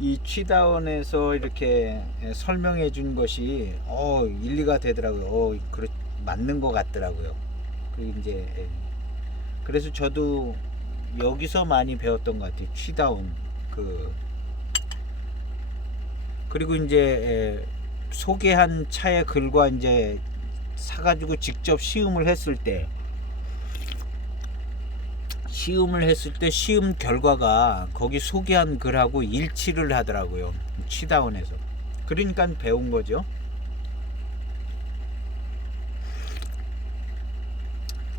이 취다운에서 이렇게 설명해 준 것이 일리가 되더라고요. 맞는 것 같더라고요. 그리고 이제 그래서 저도 여기서 많이 배웠던 것 같아요. 취다운 그리고 이제 소개한 차의 글과 이제 사가지고 직접 시음을 했을 때 시음 결과가 거기 소개한 글하고 일치를 하더라고요. 취다운에서. 그러니까 배운 거죠.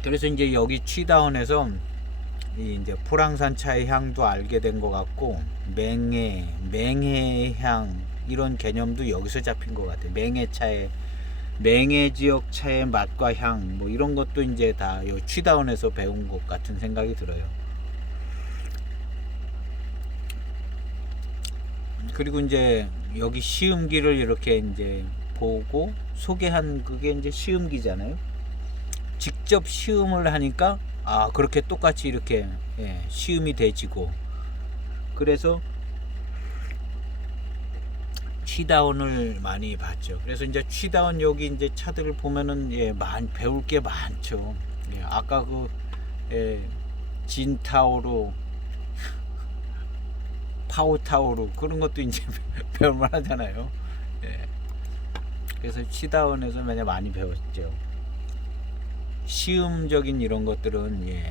그래서 이제 여기 취다운에서 이제 포랑산 차의 향도 알게 된 것 같고, 맹해 향 이런 개념도 여기서 잡힌 것 같아요. 맹해 지역 차의 맛과 향 뭐 이런 것도 이제 다 요 취다운에서 배운 것 같은 생각이 들어요. 그리고 이제 여기 시음기를 이렇게 이제 보고 소개한 그게 이제 시음기잖아요. 직접 시음을 하니까 그렇게 똑같이 이렇게 시음이 돼지고, 그래서 취다운을 많이 봤죠. 그래서 이제 취다운 여기 이제 차들을 보면은 많이 배울 게 많죠. 아까 그 진타오로 파워타오로 그런 것도 이제 배울만 하잖아요. 그래서 취다운에서 많이 배웠죠. 시음적인 이런 것들은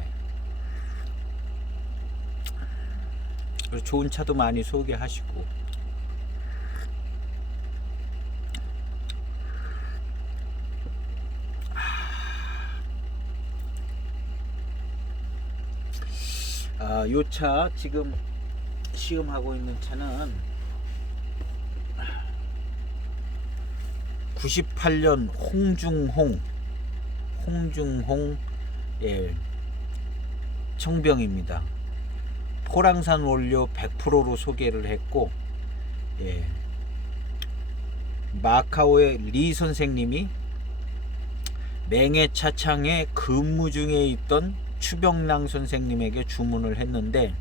좋은 차도 많이 소개하시고. 요 차 지금 시음하고 있는 차는 98년 홍중홍 청병입니다. 포랑산 원료 100%로 소개를 했고, 마카오의 리 선생님이 맹해 차창에 근무 중에 있던 추병랑 선생님에게 주문을 했는데,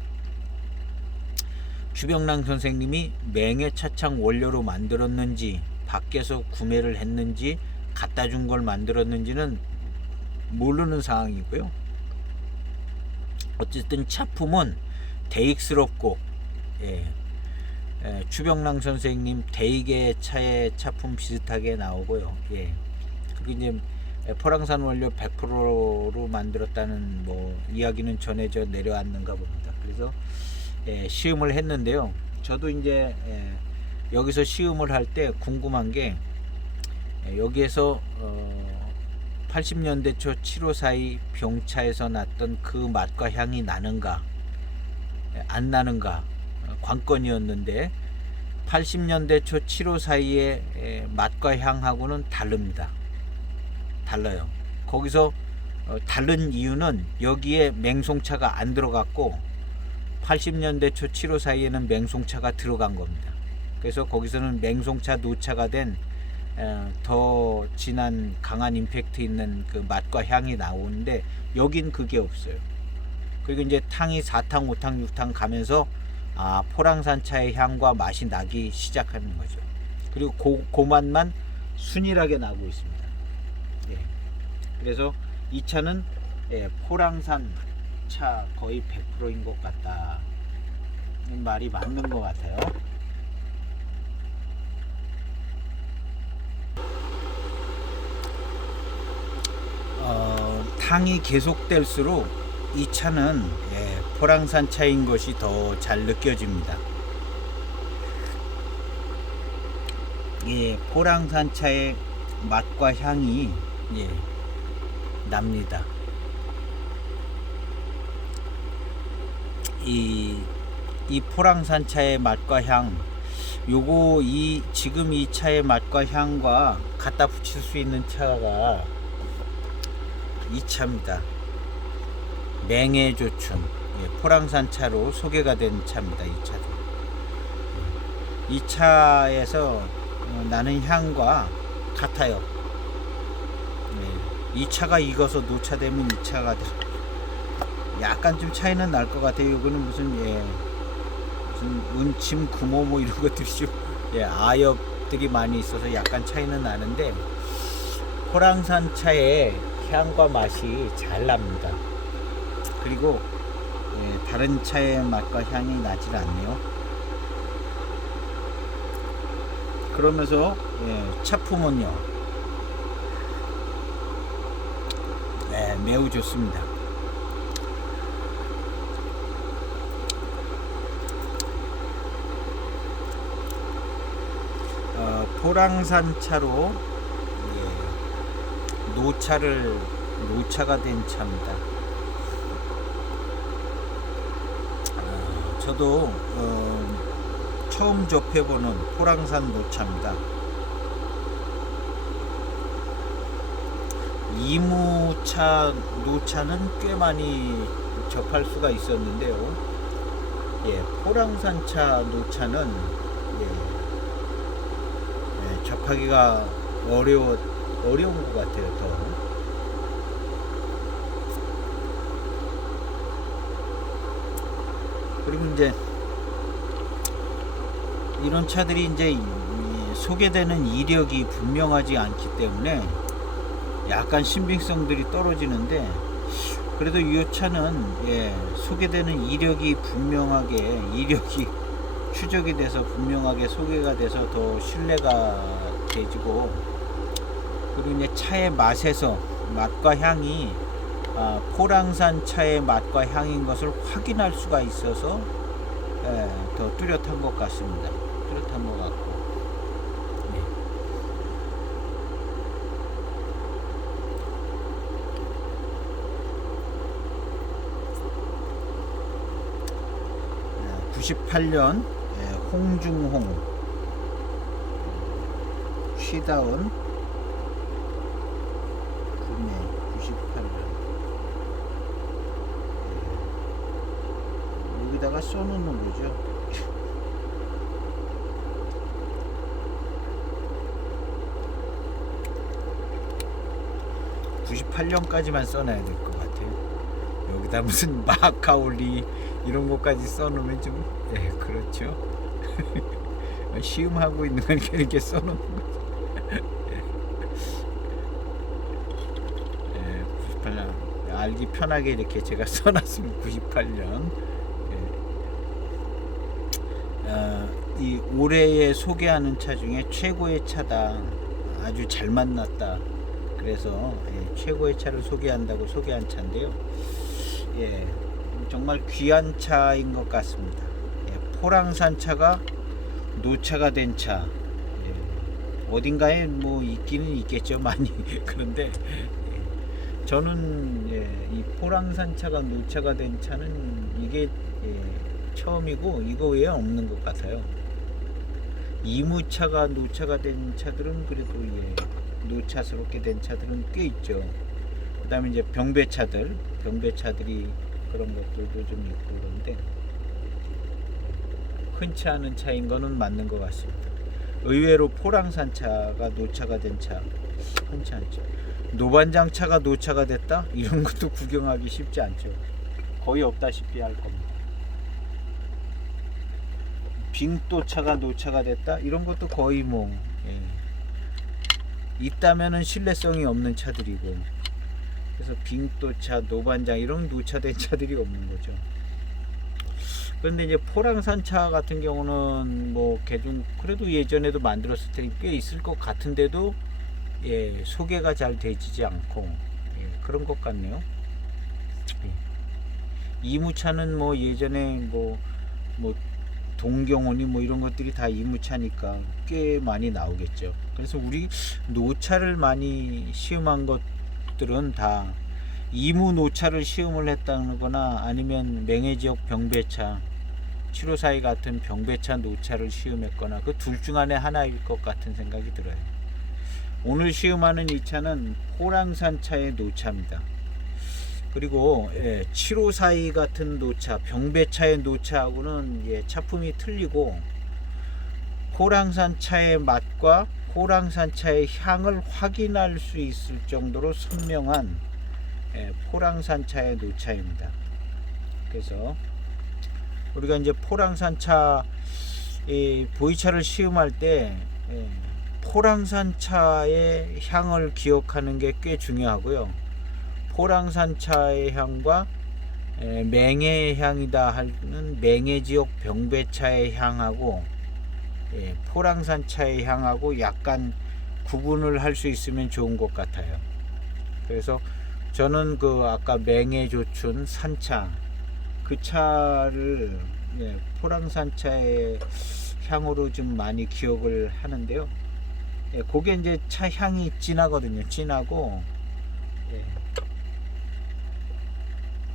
추병랑 선생님이 맹해 차창 원료로 만들었는지 밖에서 구매를 했는지 갖다 준 걸 만들었는지는 모르는 상황이고요. 어쨌든 차품은 대익스럽고, 추병랑 선생님 대익의 차의 차품 비슷하게 나오고요. 그리고 이제 포랑산 원료 100%로 만들었다는 이야기는 전해져 내려왔는가 봅니다. 그래서 시음을 했는데요. 저도 이제 여기서 시음을 할 때 궁금한 게, 여기에서 80년대 초 754이 병차에서 났던 그 맛과 향이 나는가 안 나는가 관건이었는데, 80년대 초 754의 맛과 향하고는 다릅니다. 달라요. 거기서 다른 이유는 여기에 맹송차가 안 들어갔고, 80년대 초 754에는 맹송차가 들어간 겁니다. 그래서 거기서는 맹송차 노차가 된 더 진한 강한 임팩트 있는 그 맛과 향이 나오는데, 여긴 그게 없어요. 그리고 이제 탕이 4탕 5탕 6탕 가면서 포랑산 차의 향과 맛이 나기 시작하는 거죠. 그리고 그 맛만 순일하게 나고 있습니다. 그래서 이 차는 포랑산 차 거의 100%인 것 같다, 말이 맞는 것 같아요. 탕이 계속될수록 이 차는 포랑산 차인 것이 더 잘 느껴집니다. 포랑산 차의 맛과 향이 납니다. 이 포랑산 차의 맛과 향, 요거 지금 이 차의 맛과 향과 갖다 붙일 수 있는 차가 이 차입니다. 맹해조춘 포랑산 차로 소개가 된 차입니다. 이 차도 이 차에서 나는 향과 같아요. 이 차가 익어서 노차되면 이 차가 약간 좀 차이는 날 것 같아요. 이거는 무슨 은침 구모 이런 것들이 좀 아엽들이 많이 있어서 약간 차이는 나는데, 포랑산 차의 향과 맛이 잘 납니다. 그리고 다른 차의 맛과 향이 나질 않네요. 그러면서 차품은요 매우 좋습니다. 포랑산 차로 노차가 된 차입니다. 저도 처음 접해보는 포랑산 노차입니다. 이무차 노차는 꽤 많이 접할 수가 있었는데요. 포랑산 차 노차는 접하기가 어려운 것 같아요. 더. 그리고 이제 이런 차들이 이제 소개되는 이력이 분명하지 않기 때문에 약간 신빙성들이 떨어지는데, 그래도 이 차는 소개되는 이력이 추적이 돼서 분명하게 소개가 돼서 더 신뢰가 되지고, 그리고 이제 차의 맛과 향이 포랑산 차의 맛과 향인 것을 확인할 수가 있어서 더 뚜렷한 것 같습니다. 뚜렷한 것 같고. 네. 98년 홍중홍 쉬다운 구매 98년 여기다가 써놓는 거죠. 98년까지만 써놔야 될 것 같아요. 여기다 무슨 마카올리 이런 것까지 써놓으면 좀 그렇죠. 시음하고 있는 거니까 이렇게 써놓는 거죠. 98년 알기 편하게 이렇게 제가 써놨으면 98년. 이 올해에 소개하는 차 중에 최고의 차다. 아주 잘 만났다. 그래서 최고의 차를 소개한다고 소개한 차인데요. 정말 귀한 차인 것 같습니다. 포랑산 차가 노차가 된 차. 어딘가에 뭐 있기는 있겠죠, 많이. 그런데 저는 이 포랑산 차가 노차가 된 차는 이게 처음이고 이거 외에 없는 것 같아요. 이무차가 노차가 된 차들은 그래도 노차스럽게 된 차들은 꽤 있죠. 그 다음에 이제 병배차들이 그런 것들도 좀 있고, 그런데 흔치 않은 차인 거는 맞는 것 같습니다. 의외로 포랑산 차가 노차가 된 차 흔치 않죠. 노반장 차가 노차가 됐다? 이런 것도 구경하기 쉽지 않죠. 거의 없다시피 할 겁니다. 빙도 차가 노차가 됐다? 이런 것도 거의 있다면은 신뢰성이 없는 차들이고, 그래서 빙도차, 노반장 이런 노차된 차들이 없는 거죠. 그런데 이제 포랑산 차 같은 경우는 개중 그래도 예전에도 만들었을 테니 꽤 있을 것 같은데도 소개가 잘 되지 않고 그런 것 같네요. 이무차는 예전에 동경온이 이런 것들이 다 이무차니까 꽤 많이 나오겠죠. 그래서 우리 노차를 많이 시음한 것들은 다 이무 노차를 시음을 했다거나 아니면 맹해지역 병배차 754 같은 병배차 노차를 시음했거나 그 둘 중 안에 하나일 것 같은 생각이 들어요. 오늘 시음하는 이 차는 포랑산 차의 노차입니다. 그리고 754 같은 노차, 병배차의 노차하고는 차품이 틀리고, 포랑산 차의 맛과 포랑산 차의 향을 확인할 수 있을 정도로 선명한 포랑산 차의 노차입니다. 그래서 우리가 이제 포랑산 차 보이차를 시음할 때 포랑산 차의 향을 기억하는 게 꽤 중요하고요. 포랑산 차의 향과 맹해의 향이다 하는 맹해지역 병배차의 향하고 포랑산 차의 향하고 약간 구분을 할 수 있으면 좋은 것 같아요. 그래서 저는 아까 맹해조춘 산차 그 차를 포랑산 차의 향으로 좀 많이 기억을 하는데요. 그게 이제 차 향이 진하거든요. 진하고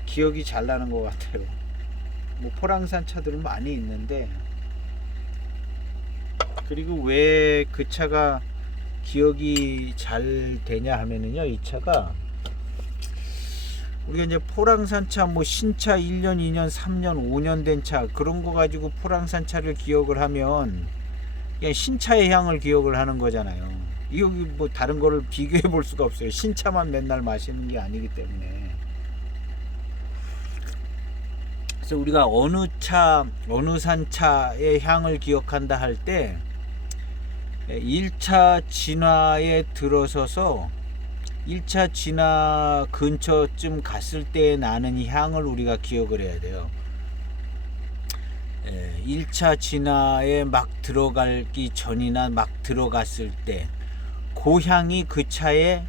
기억이 잘 나는 것 같아요. 포랑산 차들은 많이 있는데, 그리고 왜 그 차가 기억이 잘 되냐 하면은요, 이 차가 우리가 이제 포랑산 차 신차 1년, 2년, 3년, 5년 된 차 그런 거 가지고 포랑산 차를 기억을 하면 그냥 신차의 향을 기억을 하는 거잖아요. 이거 뭐 다른 거를 비교해 볼 수가 없어요. 신차만 맨날 마시는 게 아니기 때문에. 그래서 우리가 어느 차, 어느 산차의 향을 기억한다 할 때 1차 진화에 들어서서 1차 진화 근처쯤 갔을 때 나는 향을 우리가 기억을 해야 돼요. 1차 진화에 막 들어가기 전이나 막 들어갔을 때 그 향이 그 차에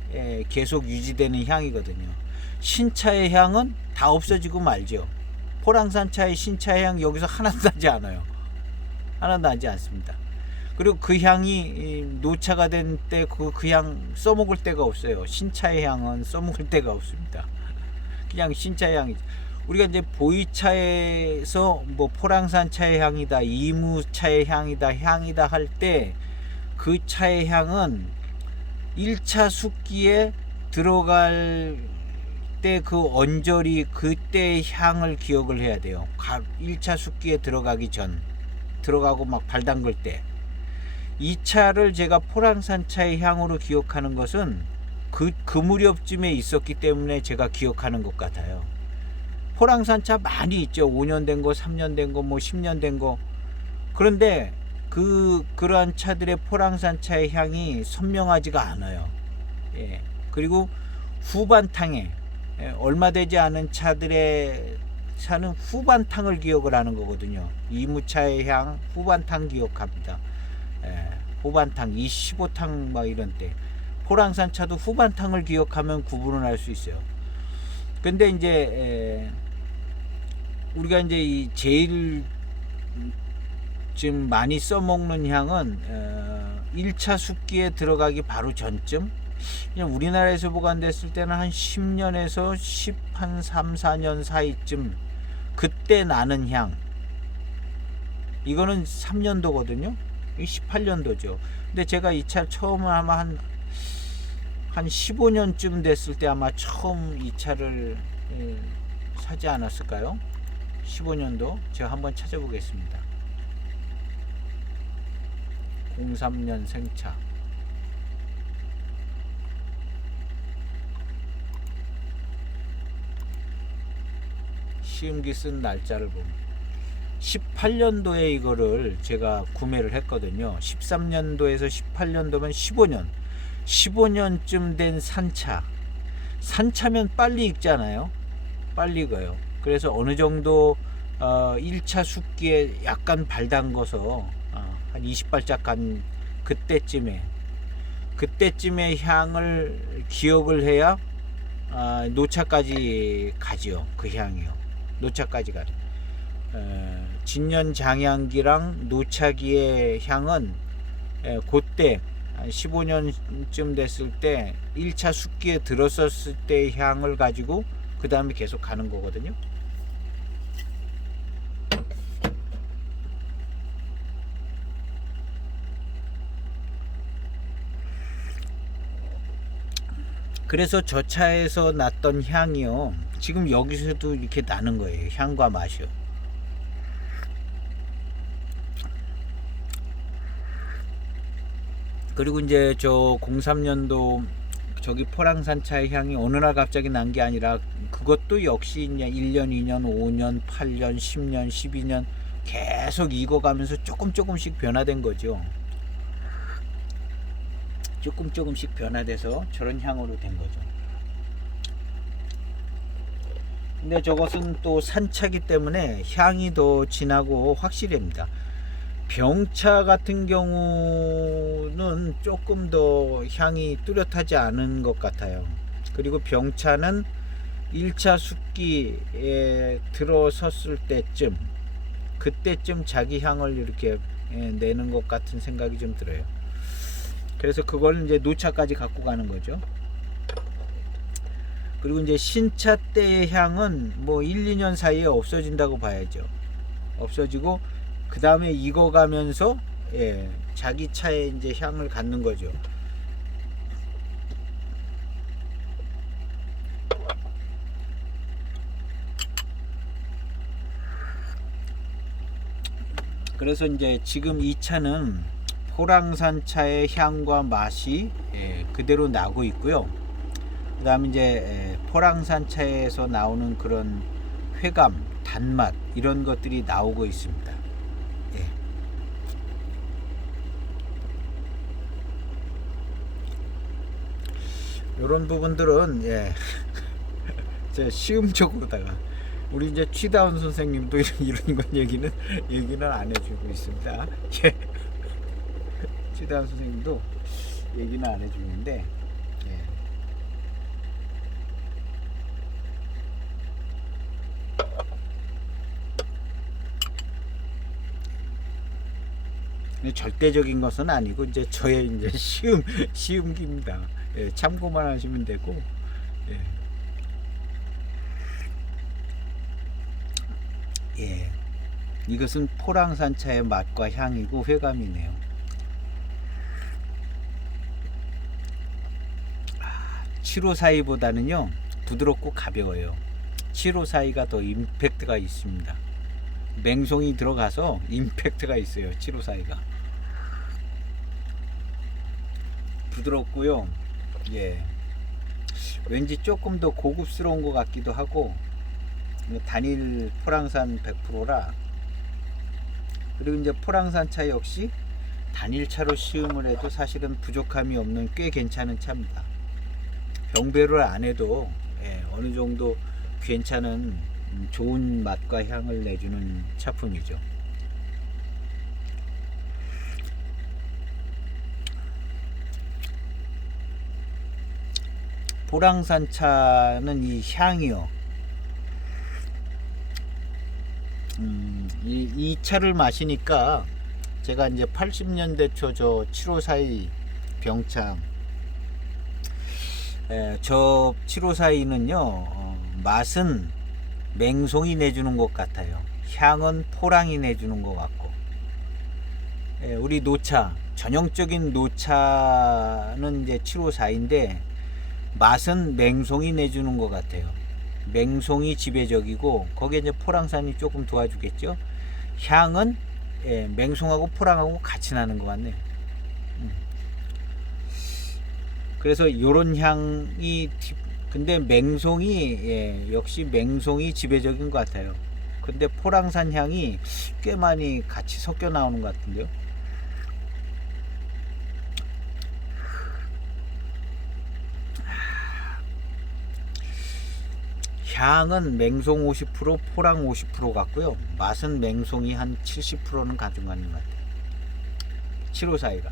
계속 유지되는 향이거든요. 신차의 향은 다 없어지고 말죠. 포랑산차의 신차의 향 여기서 하나도 나지 않아요. 하나도 나지 않습니다. 그리고 그 향이 노차가 된 때 그 향 써먹을 데가 없어요. 신차의 향은 써먹을 데가 없습니다. 그냥 신차의 향이죠. 우리가 이제 보이차에서 뭐 포랑산차의 향이다, 이무차의 향이다 할 때 그 차의 향은 1차 숙기에 들어갈 때 그 언저리 그때의 향을 기억을 해야 돼요. 1차 숙기에 들어가기 전, 들어가고 막 발 담글 때. 2차를 제가 포랑산차의 향으로 기억하는 것은 그 무렵쯤에 있었기 때문에 제가 기억하는 것 같아요. 포랑산차 많이 있죠. 5년 된 거, 3년 된 거, 뭐 10년 된 거. 그런데 그러한 차들의 포랑산차의 향이 선명하지가 않아요. 예. 그리고 후반탕에 얼마 되지 않은 차들의 차는 후반탕을 기억을 하는 거거든요. 이무차의 향 후반탕 기억합니다. 후반탕 15탕 막 이런 때 포랑산 차도 후반탕을 기억하면 구분을 할 수 있어요. 근데 이제 우리가 이제 이 제일 좀 많이 써먹는 향은 1차 숙기에 들어가기 바로 전쯤, 그냥 우리나라에서 보관됐을 때는 한 10년에서 3, 4년 사이쯤 그때 나는 향, 이거는 3년도거든요 18년도죠 근데 제가 이 차 처음 아마 한 15년쯤 됐을 때 아마 처음 이 차를 사지 않았을까요? 15년도 제가 한번 찾아보겠습니다. 03년 생차. 시음기 쓴 날짜를 보면 18년도에 이거를 제가 구매를 했거든요. 13년도에서 18년도면 15년쯤 된 산차면 빨리 익잖아요. 빨리 익어요. 그래서 어느 정도 1차 숙기에 약간 발 담궈서 한 20발짝 간 그때쯤에 향을 기억을 해야 노차까지 가지요. 그 향이요. 노차까지 가요. 진년 장향기랑 노차기의 향은 그때 15년쯤 됐을 때 1차 숙기에 들었었을 때의 향을 가지고 그 다음에 계속 가는 거거든요. 그래서 저 차에서 났던 향이요 지금 여기서도 이렇게 나는 거예요. 향과 맛이요. 그리고 이제 저 03년도 저기 포랑산차의 향이 어느 날 갑자기 난 게 아니라 그것도 역시 이제 1년, 2년, 5년, 8년, 10년, 12년 계속 익어가면서 조금씩 변화된 거죠. 조금씩 변화돼서 저런 향으로 된 거죠. 근데 저것은 또 산차기 때문에 향이 더 진하고 확실합니다. 병차 같은 경우는 조금 더 향이 뚜렷하지 않은 것 같아요. 그리고 병차는 1차 숙기에 들어섰을 때쯤 그때쯤 자기 향을 이렇게 내는 것 같은 생각이 좀 들어요. 그래서 그걸 이제 노차까지 갖고 가는 거죠. 그리고 이제 신차 때의 향은 뭐 1, 2년 사이에 없어진다고 봐야죠. 없어지고 그 다음에 익어가면서 자기 차에 이제 향을 갖는 거죠. 그래서 이제 지금 이 차는 포랑산차의 향과 맛이 그대로 나고 있고요. 그 다음에 이제 포랑산차에서 나오는 그런 회감, 단맛 이런 것들이 나오고 있습니다. 이런 부분들은 제가 시음적으로다가 우리 이제 취다운 선생님도 이런 건 얘기는 안 해주고 있습니다. 취다운 선생님도 얘기는 안 해주는데 절대적인 것은 아니고 이제 저의 이제 시음기입니다. 참고만 하시면 되고. 이것은 포랑산차의 맛과 향이고 회감이네요.754보다는요 부드럽고 가벼워요. 754가 더 임팩트가 있습니다. 맹송이 들어가서 임팩트가 있어요. 754가 부드럽고요. 왠지 조금 더 고급스러운 것 같기도 하고, 단일 포랑산 100%라. 그리고 이제 포랑산차 역시 단일차로 시음을 해도 사실은 부족함이 없는 꽤 괜찮은 차입니다. 병배를 안 해도 어느 정도 괜찮은 좋은 맛과 향을 내주는 차품이죠. 포랑산차는 이 향이요. 이 차를 마시니까 제가 이제 80년대 초 저 7542 병참, 저 7542는요 맛은 맹송이 내주는 것 같아요. 향은 포랑이 내주는 것 같고, 우리 노차, 전형적인 노차는 이제 754인데 맛은 맹송이 내주는 것 같아요. 맹송이 지배적이고 거기에 이제 포랑산이 조금 도와주겠죠. 향은 맹송하고 포랑하고 같이 나는 것 같네요. 그래서 요런 향이, 근데 맹송이 역시 맹송이 지배적인 것 같아요. 근데 포랑산 향이 꽤 많이 같이 섞여 나오는 것 같은데요. 향은 맹송 50%, 포랑 50% 같고요. 맛은 맹송이 한 70%는 가져가는 것 같아요. 754가.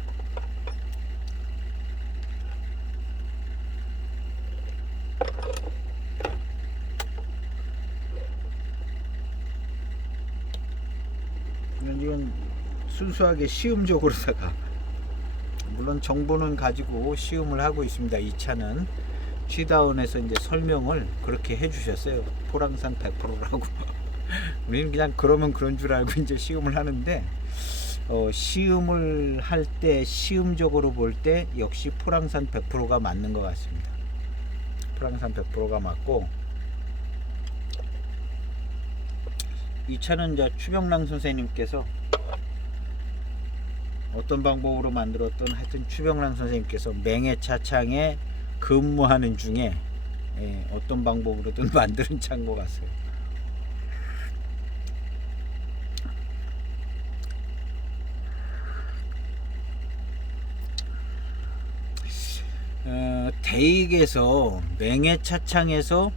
이건 순수하게 시음적으로다가, 물론 정보는 가지고 시음을 하고 있습니다. 이 차는 취다운에서 이제 설명을 그렇게 해주셨어요. 포랑산 100%라고. 우리는 그냥 그러면 그런 줄 알고 이제 시음을 하는데, 시음을 할 때 시음적으로 볼 때 역시 포랑산 100%가 맞는 것 같습니다. 포랑산 100%가 맞고, 이 차는 이제 추병랑 선생님께서 어떤 방법으로 만들었던, 하여튼 추병랑 선생님께서 맹해차창에 근무하는 중에 어떤 방법으로든 만드는 차인 것 같아요. 대익에서 맹해차창에서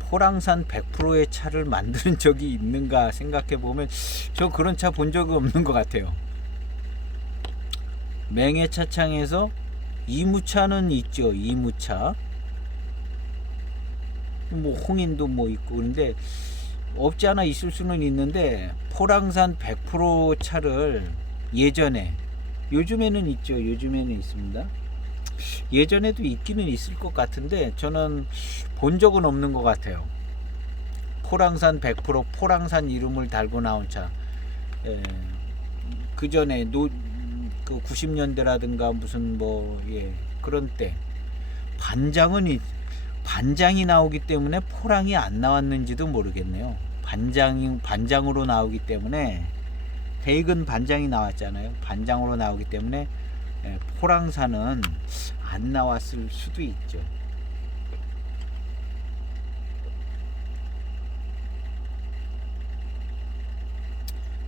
포랑산 100%의 차를 만드는 적이 있는가 생각해 보면 저 그런 차 본 적이 없는 것 같아요. 맹해차창에서 이무차는 있죠. 이무차 뭐 홍인도 뭐 있고, 그런데 없지 않아 있을 수는 있는데 포랑산 100% 차를 예전에, 요즘에는 있죠. 요즘에는 있습니다. 예전에도 있기는 있을 것 같은데 저는 본 적은 없는 것 같아요. 포랑산 100% 포랑산 이름을 달고 나온 차. 그 전에 그 90년대라든가 무슨 뭐 그런 때 반장이 나오기 때문에 포랑이 안 나왔는지도 모르겠네요. 반장으로 나오기 때문에 대익은 반장이 나왔잖아요. 반장으로 나오기 때문에 포랑산은 안 나왔을 수도 있죠.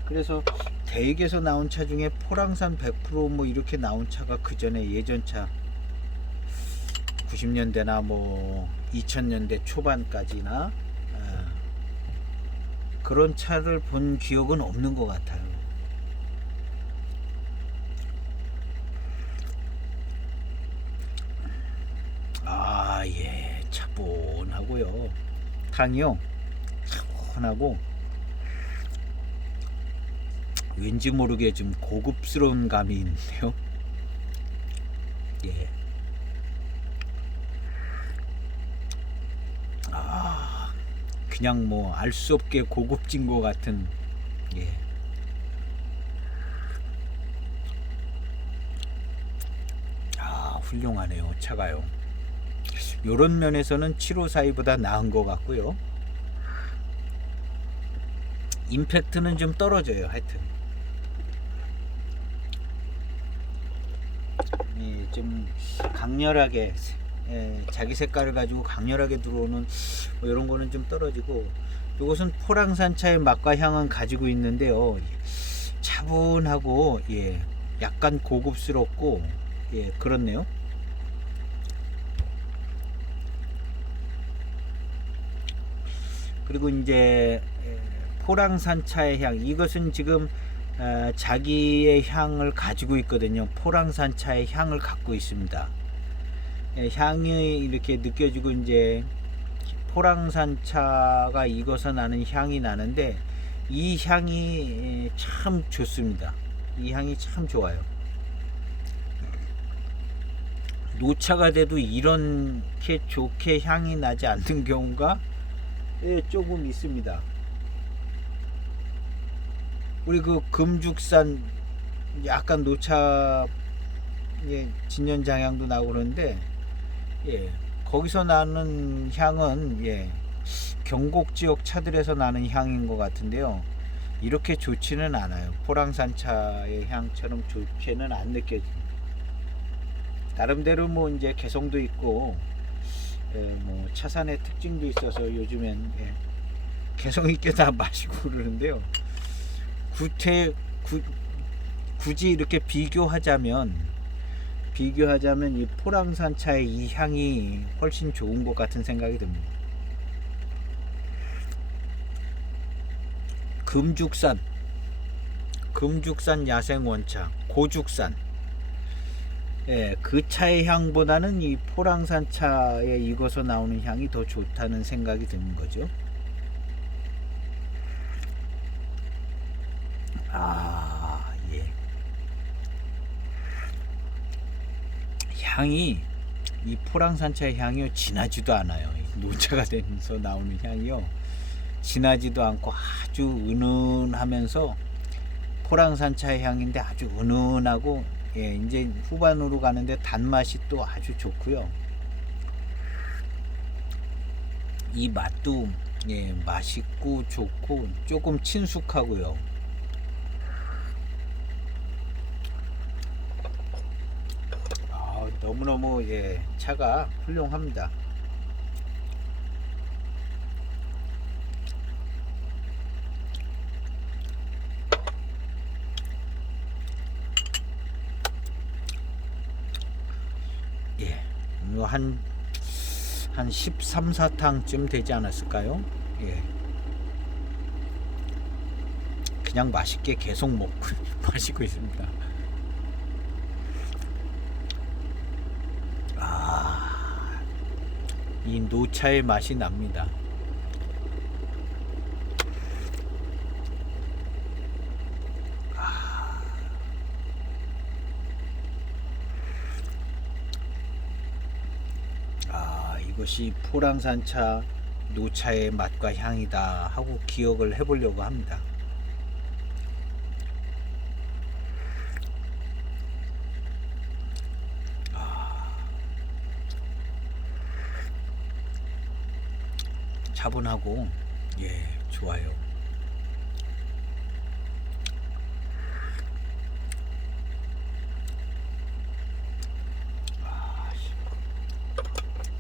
그래서 대익에서 나온 차 중에 포랑산 100% 이렇게 나온 차가 그 전에 예전 차 90년대나 2000년대 초반까지나 그런 차를 본 기억은 없는 것 같아요. 예, 차분하고요. 탕이요, 차분하고 왠지 모르게 좀 고급스러운 감이 있는데요. 예. 그냥 알 수 없게 고급진 것 같은. 예. 훌륭하네요, 차가요. 요런 면에서는 7542보다 나은 것 같고요. 임팩트는 좀 떨어져요. 하여튼 좀 강렬하게 자기 색깔을 가지고 강렬하게 들어오는 이런 거는 좀 떨어지고, 이것은 포랑산 차의 맛과 향은 가지고 있는데요. 차분하고 약간 고급스럽고 그렇네요. 그리고 이제 포랑산 차의 향, 이것은 지금 자기의 향을 가지고 있거든요. 포랑산 차의 향을 갖고 있습니다. 향이 이렇게 느껴지고, 이제 포랑산 차가 익어서 나는 향이 나는데, 이 향이 참 좋습니다. 이 향이 참 좋아요. 노차가 돼도 이렇게 좋게 향이 나지 않는 경우가 조금 있습니다. 우리 그 금죽산 약간 노차 진년장향도 나고 그러는데, 거기서 나는 향은 경곡 지역 차들에서 나는 향인 것 같은데요. 이렇게 좋지는 않아요. 포랑산 차의 향처럼 좋게는 안 느껴집니다. 나름대로 이제 개성도 있고 차산의 특징도 있어서 요즘엔 개성 있게 다 마시고 그러는데요. 굳이 이렇게 비교하자면 이 포랑산 차의 이 향이 훨씬 좋은 것 같은 생각이 듭니다. 금죽산 야생원차 고죽산, 그 차의 향보다는 이 포랑산 차에 익어서 나오는 향이 더 좋다는 생각이 드는 거죠. 향이, 이 포랑산차의 향이요, 진하지도 않아요. 노차가 되면서 나오는 향이요, 진하지도 않고 아주 은은하면서 포랑산차의 향인데 아주 은은하고, 이제 후반으로 가는데 단맛이 또 아주 좋고요. 이 맛도 맛있고 좋고 조금 친숙하고요. 너무너무 차가 훌륭합니다. 한 13, 14탕쯤 되지 않았을까요? 그냥 맛있게 계속 먹고 마시고 있습니다. 이 노차의 맛이 납니다. 이것이 포랑산차 노차의 맛과 향이다 하고 기억을 해보려고 합니다. 차분하고 좋아요.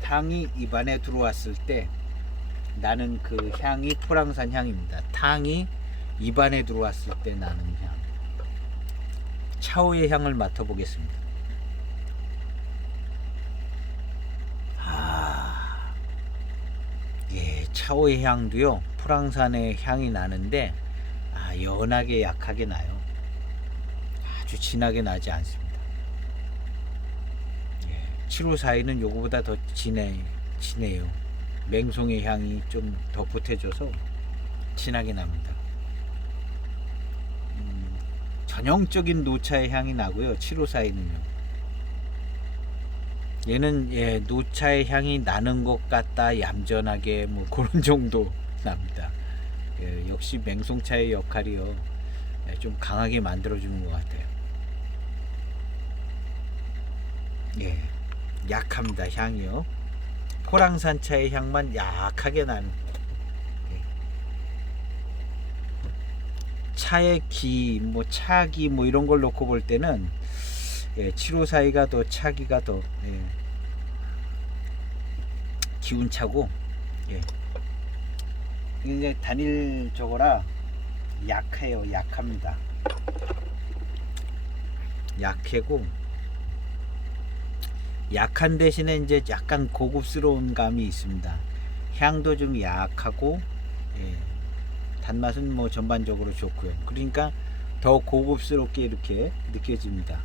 향이 입안에 들어왔을 때 나는 그 향이 포랑산 향입니다. 탕이 입안에 들어왔을 때 나는 향. 차오의 향을 맡아보겠습니다. 예, 차오의 향도요 포랑산의 향이 나는데 연하게 약하게 나요. 아주 진하게 나지 않습니다. 예, 7542는 요거보다 더 진해요. 맹송의 향이 좀 더 보태져서 진하게 납니다. 전형적인 노차의 향이 나고요. 7542는요. 얘는 예, 노차의 향이 나는 것 같다 얌전하게 뭐 그런 정도 납니다. 예, 역시 맹송차의 역할이요 예, 좀 강하게 만들어주는 것 같아요. 예, 약합니다. 향이요. 포랑산차의 향만 약하게 나는. 예. 차의 기, 뭐 차기 뭐 이런 걸 놓고 볼 때는 예, 7542가 더 차기가 더 예, 기운차고 예. 이제 단일 저거라 약해요. 약합니다. 약해고 약한 대신에 이제 약간 고급스러운 감이 있습니다. 향도 좀 약하고 예, 단맛은 뭐 전반적으로 좋고요. 그러니까 더 고급스럽게 이렇게 느껴집니다.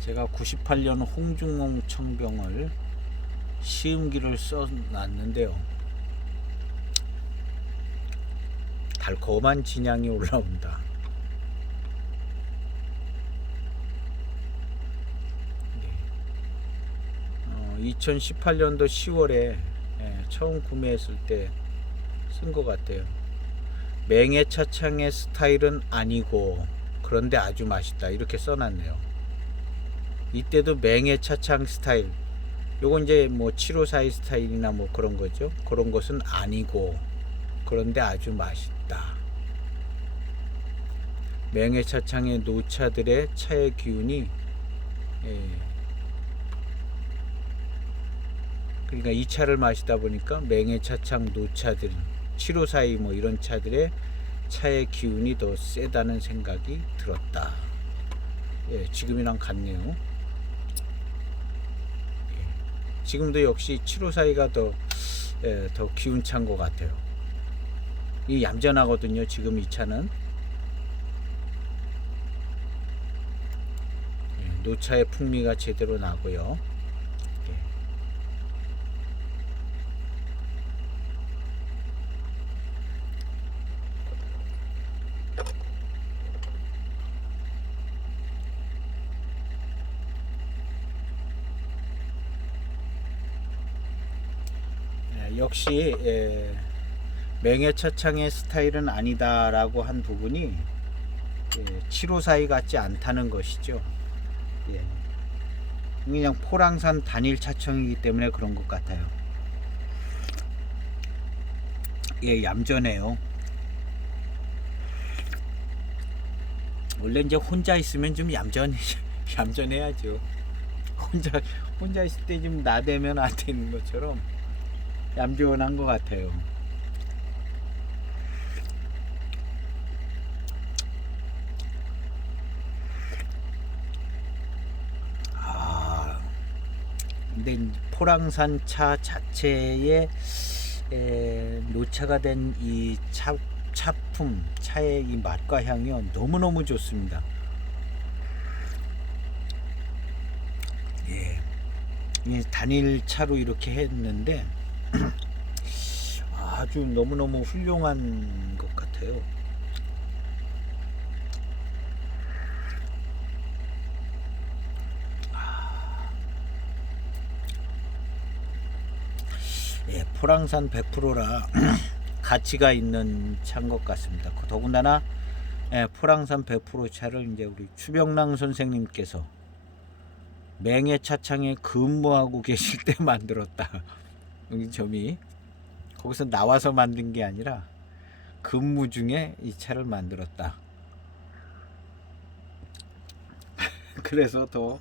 제가 98년 홍중홍 청병을 시음기를 써놨는데요. 달콤한 진향이 올라온다. 2018년도 10월에 처음 구매했을 때 쓴 것 같아요. 맹해차창의 스타일은 아니고 그런데 아주 맛있다 이렇게 써놨네요. 이때도 맹해차창 스타일 요건 이제 뭐 7542 스타일이나 뭐 그런 거죠. 그런 것은 아니고 그런데 아주 맛있다. 맹해차창의 노차들의 차의 기운이 그러니까 이 차를 마시다 보니까 맹해차창 노차들 7542 뭐 이런 차들의 차의 기운이 더 세다는 생각이 들었다. 예, 지금이랑 같네요. 예, 지금도 역시 7542가 더 기운찬 것 같아요. 이 얌전하거든요. 지금 이 차는 예, 노차의 풍미가 제대로 나고요. 역시 맹해차창의 스타일은 아니다라고 한 부분이 7542 같지 않다는 것이죠. 예. 그냥 포랑산 단일 차청이기 때문에 그런 것 같아요. 예, 얌전해요. 원래 이제 혼자 있으면 좀 얌전해야죠. 혼자 있을 때 좀 나대면 안 되는 것처럼 얌전한 것 같아요. 근데 포랑산 차 자체의 노차가 된 이 차품 차의 이 맛과 향이요 너무너무 좋습니다. 예, 이 단일 차로 이렇게 했는데 아주 너무너무 훌륭한 것 같아요. 예, 포랑산 100%라 가치가 있는 차인 것 같습니다. 더군다나 포랑산 100% 차를 이제 우리 추병랑 선생님께서 맹해 차창에 근무하고 계실 때 만들었다. 여기 점이 거기서 나와서 만든 게 아니라 근무 중에 이 차를 만들었다. 그래서 더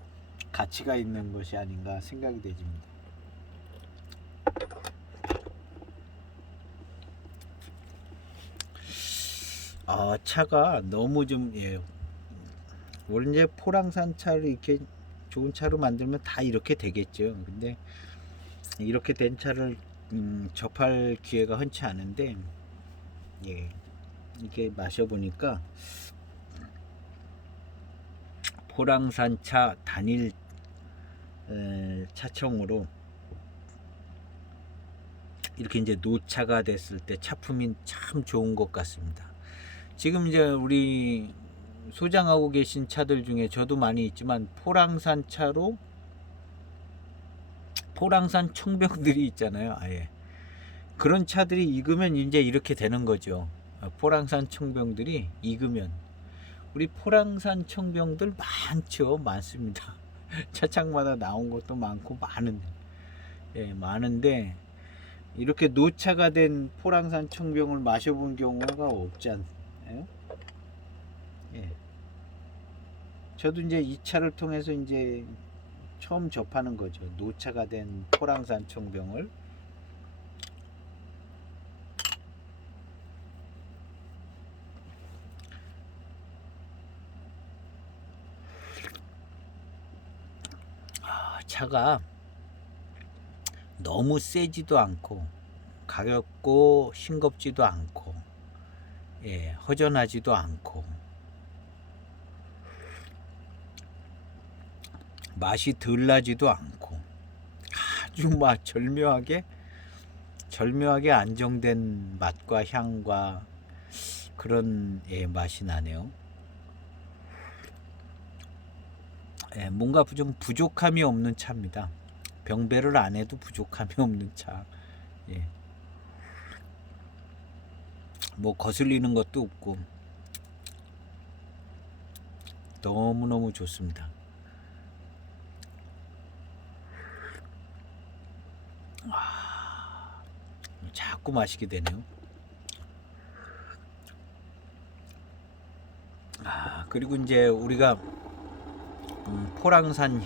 가치가 있는 것이 아닌가 생각이 되집니다. 차가 너무 좀 원래 이제 포랑산 차를 이렇게 좋은 차로 만들면 다 이렇게 되겠죠. 근데 이렇게 된 차를 접할 기회가 흔치 않은데 이렇게 마셔보니까 포랑산 차 단일 차청으로 이렇게 이제 노차가 됐을 때 차품이 참 좋은 것 같습니다. 지금 이제 우리 소장하고 계신 차들 중에 저도 많이 있지만 포랑산 차로 포랑산 청병들이 있잖아요. 아예 그런 차들이 익으면 이제 이렇게 되는 거죠. 포랑산 청병들이 익으면 우리 포랑산 청병들 많습니다. 차창마다 나온 것도 많고 많은데 이렇게 노차가 된 포랑산 청병을 마셔본 경우가 없지 않나요? 저도 이제 이 차를 통해서 이제 처음 접하는 거죠. 노차가 된 포랑산 청병을. 차가 너무 세지도 않고 가볍고 싱겁지도 않고 허전하지도 않고 맛이 덜 나지도 않고 아주 막 절묘하게 안정된 맛과 향과 그런 맛이 나네요. 뭔가 좀 부족함이 없는 차입니다. 병배를 안 해도 부족함이 없는 차. 뭐 거슬리는 것도 없고 너무너무 좋습니다. 자꾸 마시게 되네요. 그리고 이제 우리가 포랑산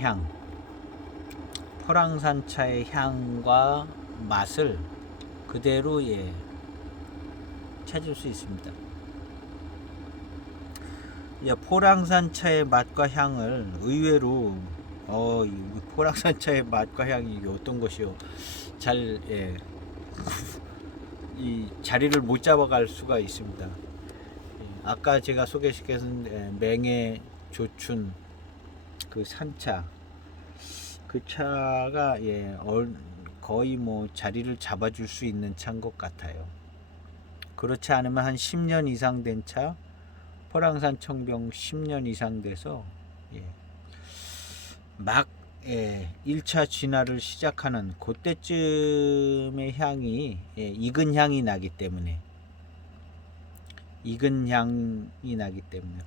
차의 향과 맛을 그대로 찾을 수 있습니다. 포랑산 차의 맛과 향을 의외로 포랑산 차의 맛과 향이 어떤 것이요? 이 자리를 못 잡아갈 수가 있습니다. 아까 제가 소개시켜준 맹해 조춘 그 산차, 그 차가 거의 뭐 자리를 잡아줄 수 있는 차인 것 같아요. 그렇지 않으면 한 10년 이상 된 차, 포랑산 청병 10년 이상 돼서 막 1차 진화를 시작하는 그때쯤의 향이 익은 향이 나기 때문에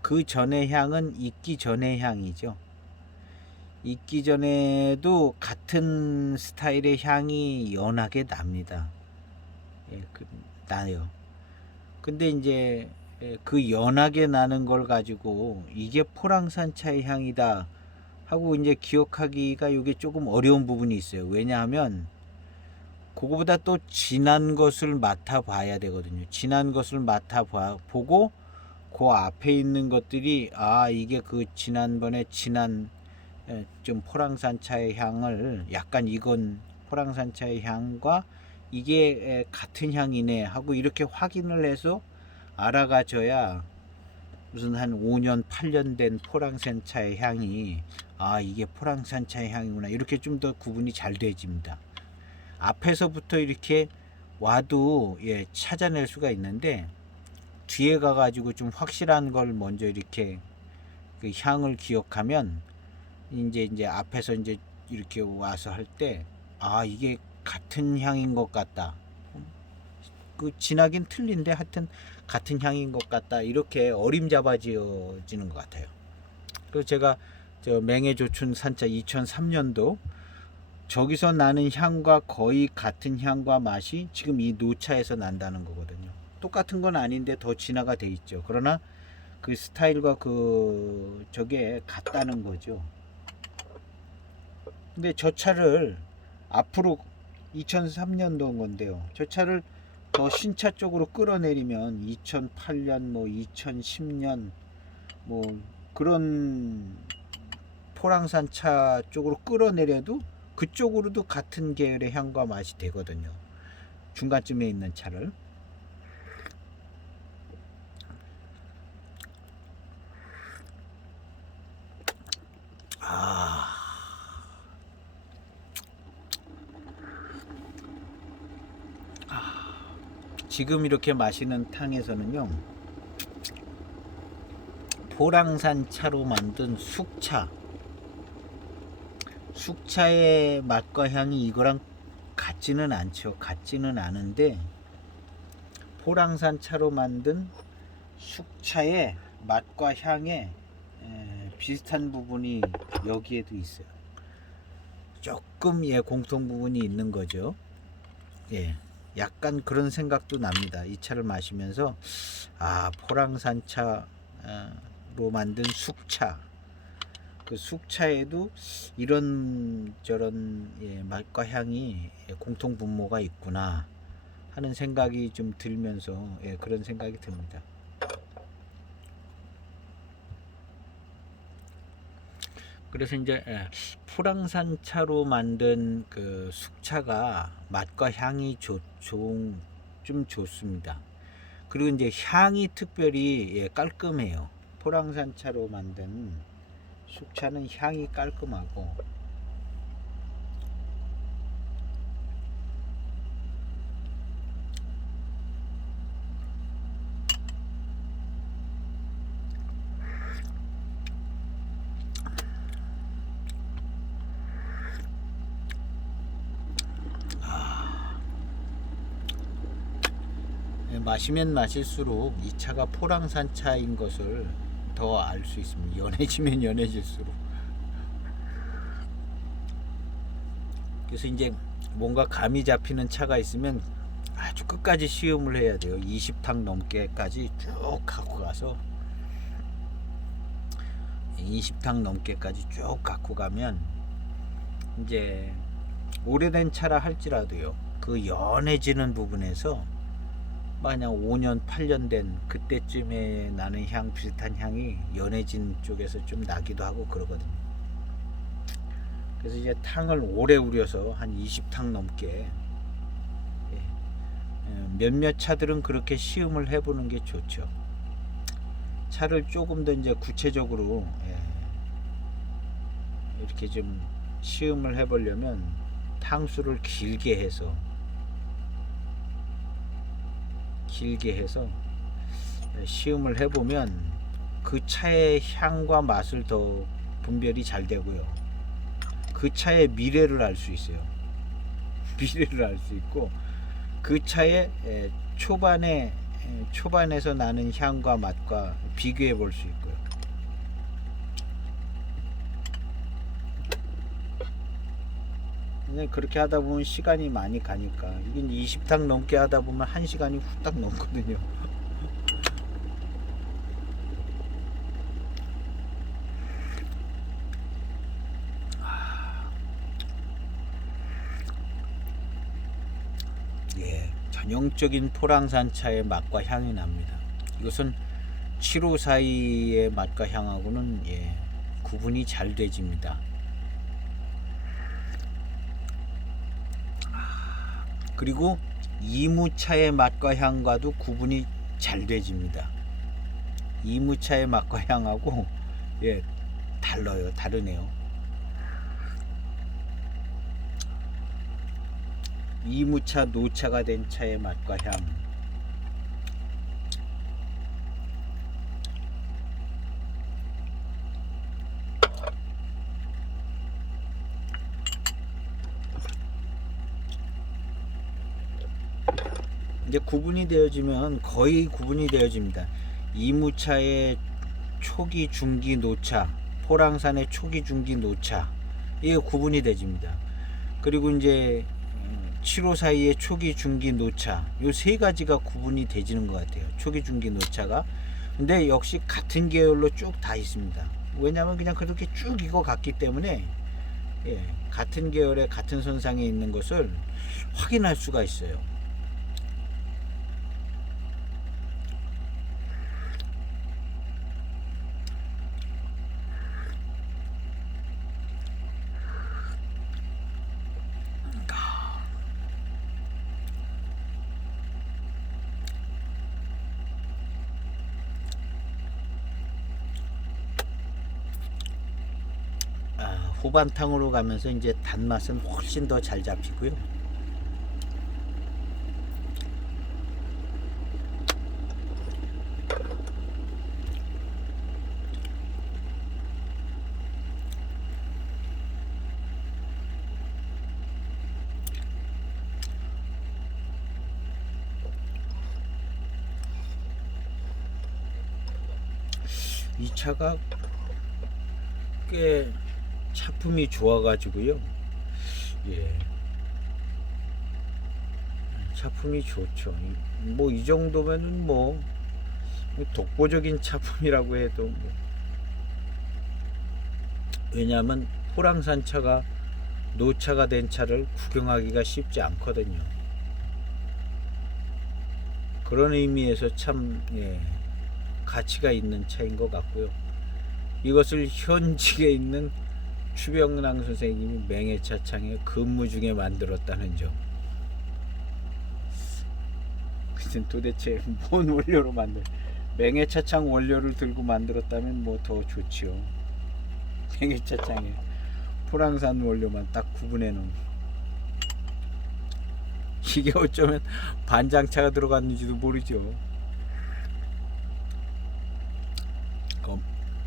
그 전의 향은 익기 전의 향이죠. 익기 전에도 같은 스타일의 향이 연하게 납니다. 나요. 근데 이제 그 연하게 나는 걸 가지고 이게 포랑산 차의 향이다 하고 이제 기억하기가 이게 조금 어려운 부분이 있어요. 왜냐하면 그거보다 또 진한 것을 맡아봐야 되거든요. 진한 것을 맡아보고 그 앞에 있는 것들이 이게 그 지난번에 진한 좀 포랑산 차의 향을 약간 익은 포랑산 차의 향과 이게 같은 향이네 하고 이렇게 확인을 해서 알아가져야 무슨 한 5년 8년 된 포랑산 차의 향이 이게 포랑산 차의 향이구나 이렇게 좀 더 구분이 잘 되집니다. 앞에서부터 이렇게 와도 찾아낼 수가 있는데 뒤에 가가지고 좀 확실한 걸 먼저 이렇게 그 향을 기억하면 이제 앞에서 이제 이렇게 와서 할 때 이게 같은 향인 것 같다. 그 진하긴 틀린데 하여튼 같은 향인 것 같다. 이렇게 어림잡아지어지는 것 같아요. 그래서 제가 저 맹해조춘 산차 2003년도 저기서 나는 향과 거의 같은 향과 맛이 지금 이 노차에서 난다는 거거든요. 똑같은 건 아닌데 더 진화가 돼 있죠. 그러나 그 스타일과 그 저게 같다는 거죠. 근데 저 차를 앞으로 2003년도인 건데요. 저 차를 더 신차 쪽으로 끌어내리면 2008년 뭐 2010년 뭐 그런 포랑산 차 쪽으로 끌어내려도 그쪽으로도 같은 계열의 향과 맛이 되거든요. 중간쯤에 있는 차를. 지금 이렇게 마시는 탕에서는요, 포랑산 차로 만든 숙차의 맛과 향이 이거랑 같지는 않죠. 같지는 않은데 포랑산 차로 만든 숙차의 맛과 향에 비슷한 부분이 여기에도 있어요. 조금 공통 부분이 있는 거죠. 약간 그런 생각도 납니다. 이 차를 마시면서 포랑산 차로 만든 숙차, 그 숙차에도 이런 저런 맛과 향이 공통 분모가 있구나 하는 생각이 좀 들면서 그런 생각이 듭니다. 그래서 이제 포랑산 차로 만든 그 숙차가 맛과 향이 좀 좋습니다. 그리고 이제 향이 특별히 깔끔해요. 포랑산 차로 만든 숙차는 향이 깔끔하고 마시면 마실수록 이 차가 포랑산 차인 것을 더 알 수 있습니다. 연해지면 연해질수록. 그래서 이제 뭔가 감이 잡히는 차가 있으면 아주 끝까지 시음을 해야 돼요. 20탕 넘게까지 쭉 갖고 가서 20탕 넘게까지 쭉 갖고 가면 이제 오래된 차라 할지라도요, 그 연해지는 부분에서 만약 5년 8년 된 그때쯤에 나는 향, 비슷한 향이 연해진 쪽에서 좀 나기도 하고 그러거든요. 그래서 이제 탕을 오래 우려서 한 20탕 넘게, 몇몇 차들은 그렇게 시음을 해보는 게 좋죠. 차를 조금 더 이제 구체적으로 이렇게 좀 시음을 해보려면 탕수를 길게 해서 시음을 해보면 그 차의 향과 맛을 더 분별이 잘 되고요. 그 차의 미래를 알 수 있어요. 미래를 알 수 있고 그 차의 초반에서 나는 향과 맛과 비교해 볼 수 있고요. 그렇게 하다 보면 시간이 많이 가니까 이게 20탕 넘게 하다 보면 1시간이 후딱 넘거든요. 전형적인 포랑산 차의 맛과 향이 납니다. 이것은 754의 맛과 향하고는 구분이 잘 되집니다. 그리고 이무차의 맛과 향과도 구분이 잘 되집니다. 이무차의 맛과 향하고 다르네요. 이무차, 노차가 된 차의 맛과 향. 이제 구분이 되어지면 거의 구분이 되어집니다. 이무차의 초기, 중기, 노차, 포랑산의 초기, 중기, 노차 이게 구분이 되집니다. 그리고 이제 7호 사이의 초기, 중기, 노차 요 세 가지가 구분이 되지는 것 같아요. 초기, 중기, 노차가. 근데 역시 같은 계열로 쭉 다 있습니다. 왜냐하면 그냥 그렇게 쭉 익어 갔기 때문에 같은 계열의 같은 선상에 있는 것을 확인할 수가 있어요. 후반탕으로 가면서 이제 단맛은 훨씬 더 잘 잡히고요. 이 차가 꽤 차품이 좋아가지고요. 차품이 좋죠. 뭐 이 정도면은 뭐 독보적인 차품이라고 해도 왜냐하면 포랑산 차가 노차가 된 차를 구경하기가 쉽지 않거든요. 그런 의미에서 참 가치가 있는 차인 것 같고요. 이것을 현직에 있는 추병랑 선생님이 맹해차창에 근무 중에 만들었다는 점. 도대체 뭔 원료로 맹해차창 원료를 들고 만들었다면 뭐 더 좋지요. 맹해차창에 포랑산 원료만 딱 구분해 놓은 이게 어쩌면 반장차가 들어갔는지도 모르죠.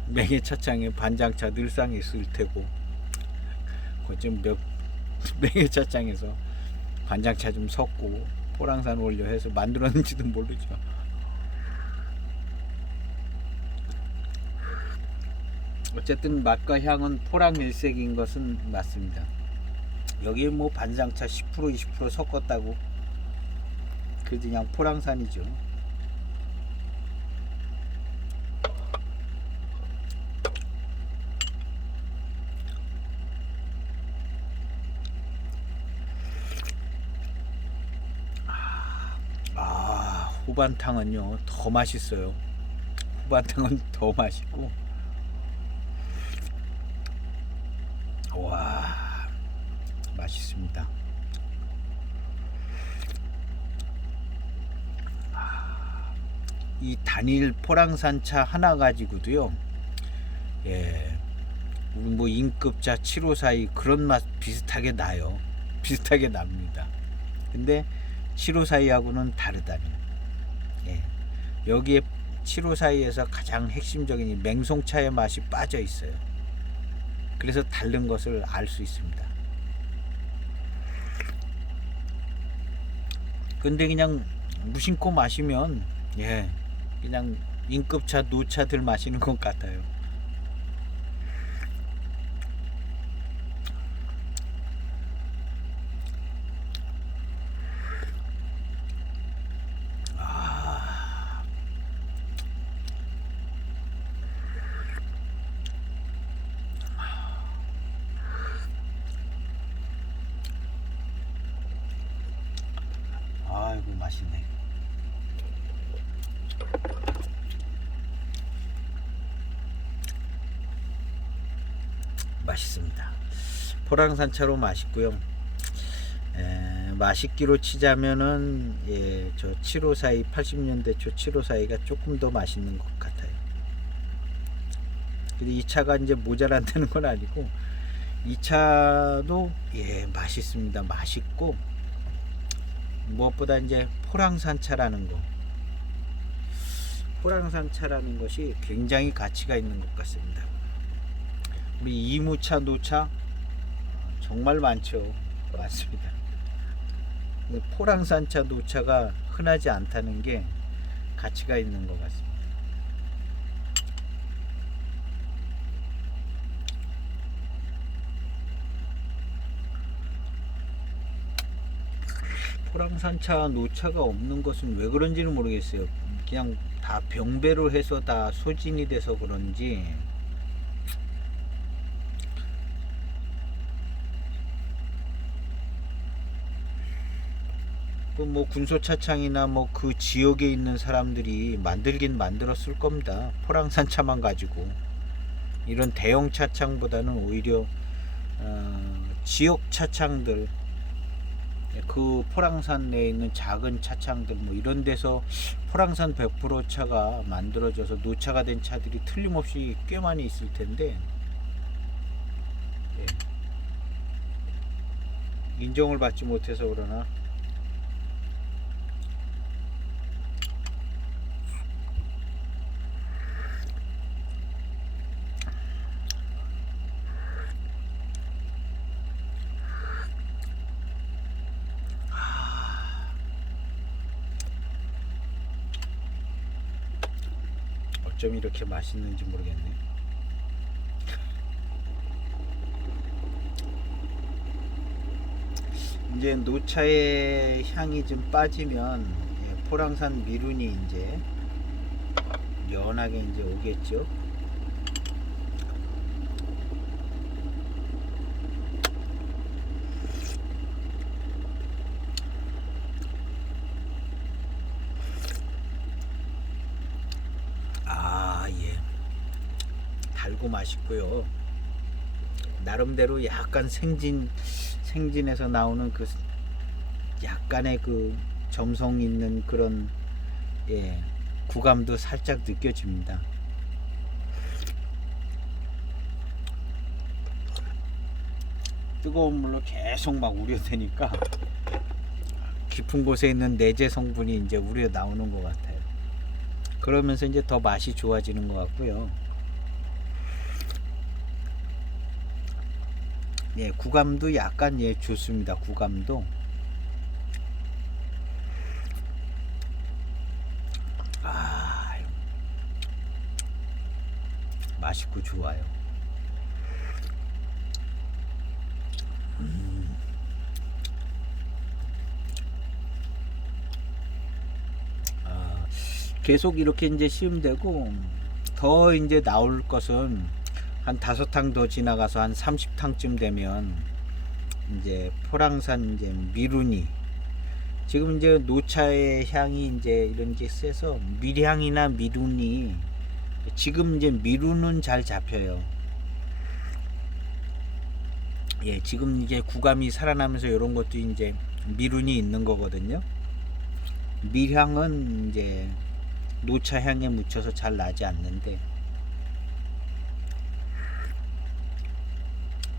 맹해차창에 반장차 늘상 있을 테고 좀 맹해차창에서 반장차 좀 섞고 포랑산 원료 해서 만들었는지도 모르죠. 어쨌든 맛과 향은 포랑 일색인 것은 맞습니다. 여기 뭐 반장차 10% 20% 섞었다고 그냥 포랑산이죠. 후반탕은요 더 맛있어요. 후반탕은 더 맛있고 와 맛있습니다. 이 단일 포랑산차 하나 가지고도요 뭐 인급차 7호사이 그런 맛 비슷하게 나요. 비슷하게 납니다. 근데 7호사이하고는 다르다니. 여기에 7호사이에서 가장 핵심적인 이 맹송차의 맛이 빠져 있어요. 그래서 다른 것을 알 수 있습니다. 근데 그냥 무심코 마시면 그냥 인급차 노차들 마시는 것 같아요. 아이고 맛있네. 맛있습니다. 포랑산차로 맛있고요. 맛있기로 치자면은 저 7호사이 80년대 초 7호사이가 조금 더 맛있는 것 같아요. 근데 이 차가 이제 모자란다는 건 아니고 이 차도 맛있습니다. 맛있고 무엇보다 이제 포랑산차라는 것이 굉장히 가치가 있는 것 같습니다. 우리 이무차 노차 정말 많죠. 많습니다. 포랑산차 노차가 흔하지 않다는 게 가치가 있는 것 같습니다. 포랑산차 노차가 없는 것은 왜 그런지는 모르겠어요. 그냥 다 병배로 해서 다 소진이 돼서 그런지 뭐 군소차창이나 뭐 그 지역에 있는 사람들이 만들긴 만들었을 겁니다. 포랑산차만 가지고 이런 대형 차창보다는 오히려 지역 차창들, 그 포랑산 내에 있는 작은 차창들 뭐 이런 데서 포랑산 100% 차가 만들어져서 노차가 된 차들이 틀림없이 꽤 많이 있을 텐데, 예, 인정을 받지 못해서 그러나 어쩜 이렇게 맛있는지 모르겠네. 이제 노차의 향이 좀 빠지면, 포랑산 미룬이 이제 연하게 이제 오겠죠. 예. 달고 맛있고요. 나름대로 약간 생진에서 나오는 그 약간의 그 점성 있는 그런, 예, 구감도 살짝 느껴집니다. 뜨거운 물로 계속 막 우려대니까 깊은 곳에 있는 내재 성분이 이제 우려 나오는 것 같아요. 그러면서 이제 더 맛이 좋아지는 것 같고요. 예, 구감도 약간 좋습니다. 구감도. 맛있고 좋아요. 계속 이렇게 이제 시음되고, 더 이제 나올 것은 한 5탕 더 지나가서 한 30탕쯤 되면 이제 포랑산 이제 미룬이, 지금 이제 노차의 향이 이제 이런 게 세서 밀향이나 미룬이, 지금 이제 미룬은 잘 잡혀요. 예, 지금 이제 구감이 살아나면서 이런 것도 이제 미룬이 있는 거거든요. 밀향은 이제 노차 향에 묻혀서 잘 나지 않는데,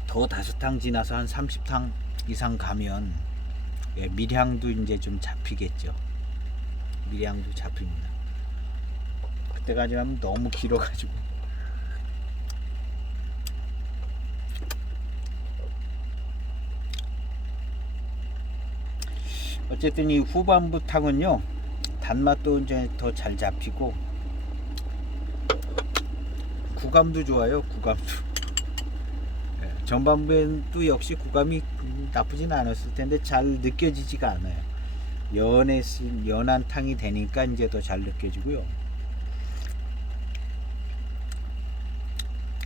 더 5탕 지나서 한 30탕 이상 가면, 예, 밀향도 이제 좀 잡히겠죠. 밀향도 잡힙니다. 그때까지 하면 너무 길어가지고. 어쨌든 이 후반부 탕은요, 단맛도 이제 더 잘 잡히고 구감도 좋아요. 구감도. 예, 전반부에도 역시 구감이 나쁘진 않았을 텐데 잘 느껴지지가 않아요. 연한 탕이 되니까 이제 더 잘 느껴지고요.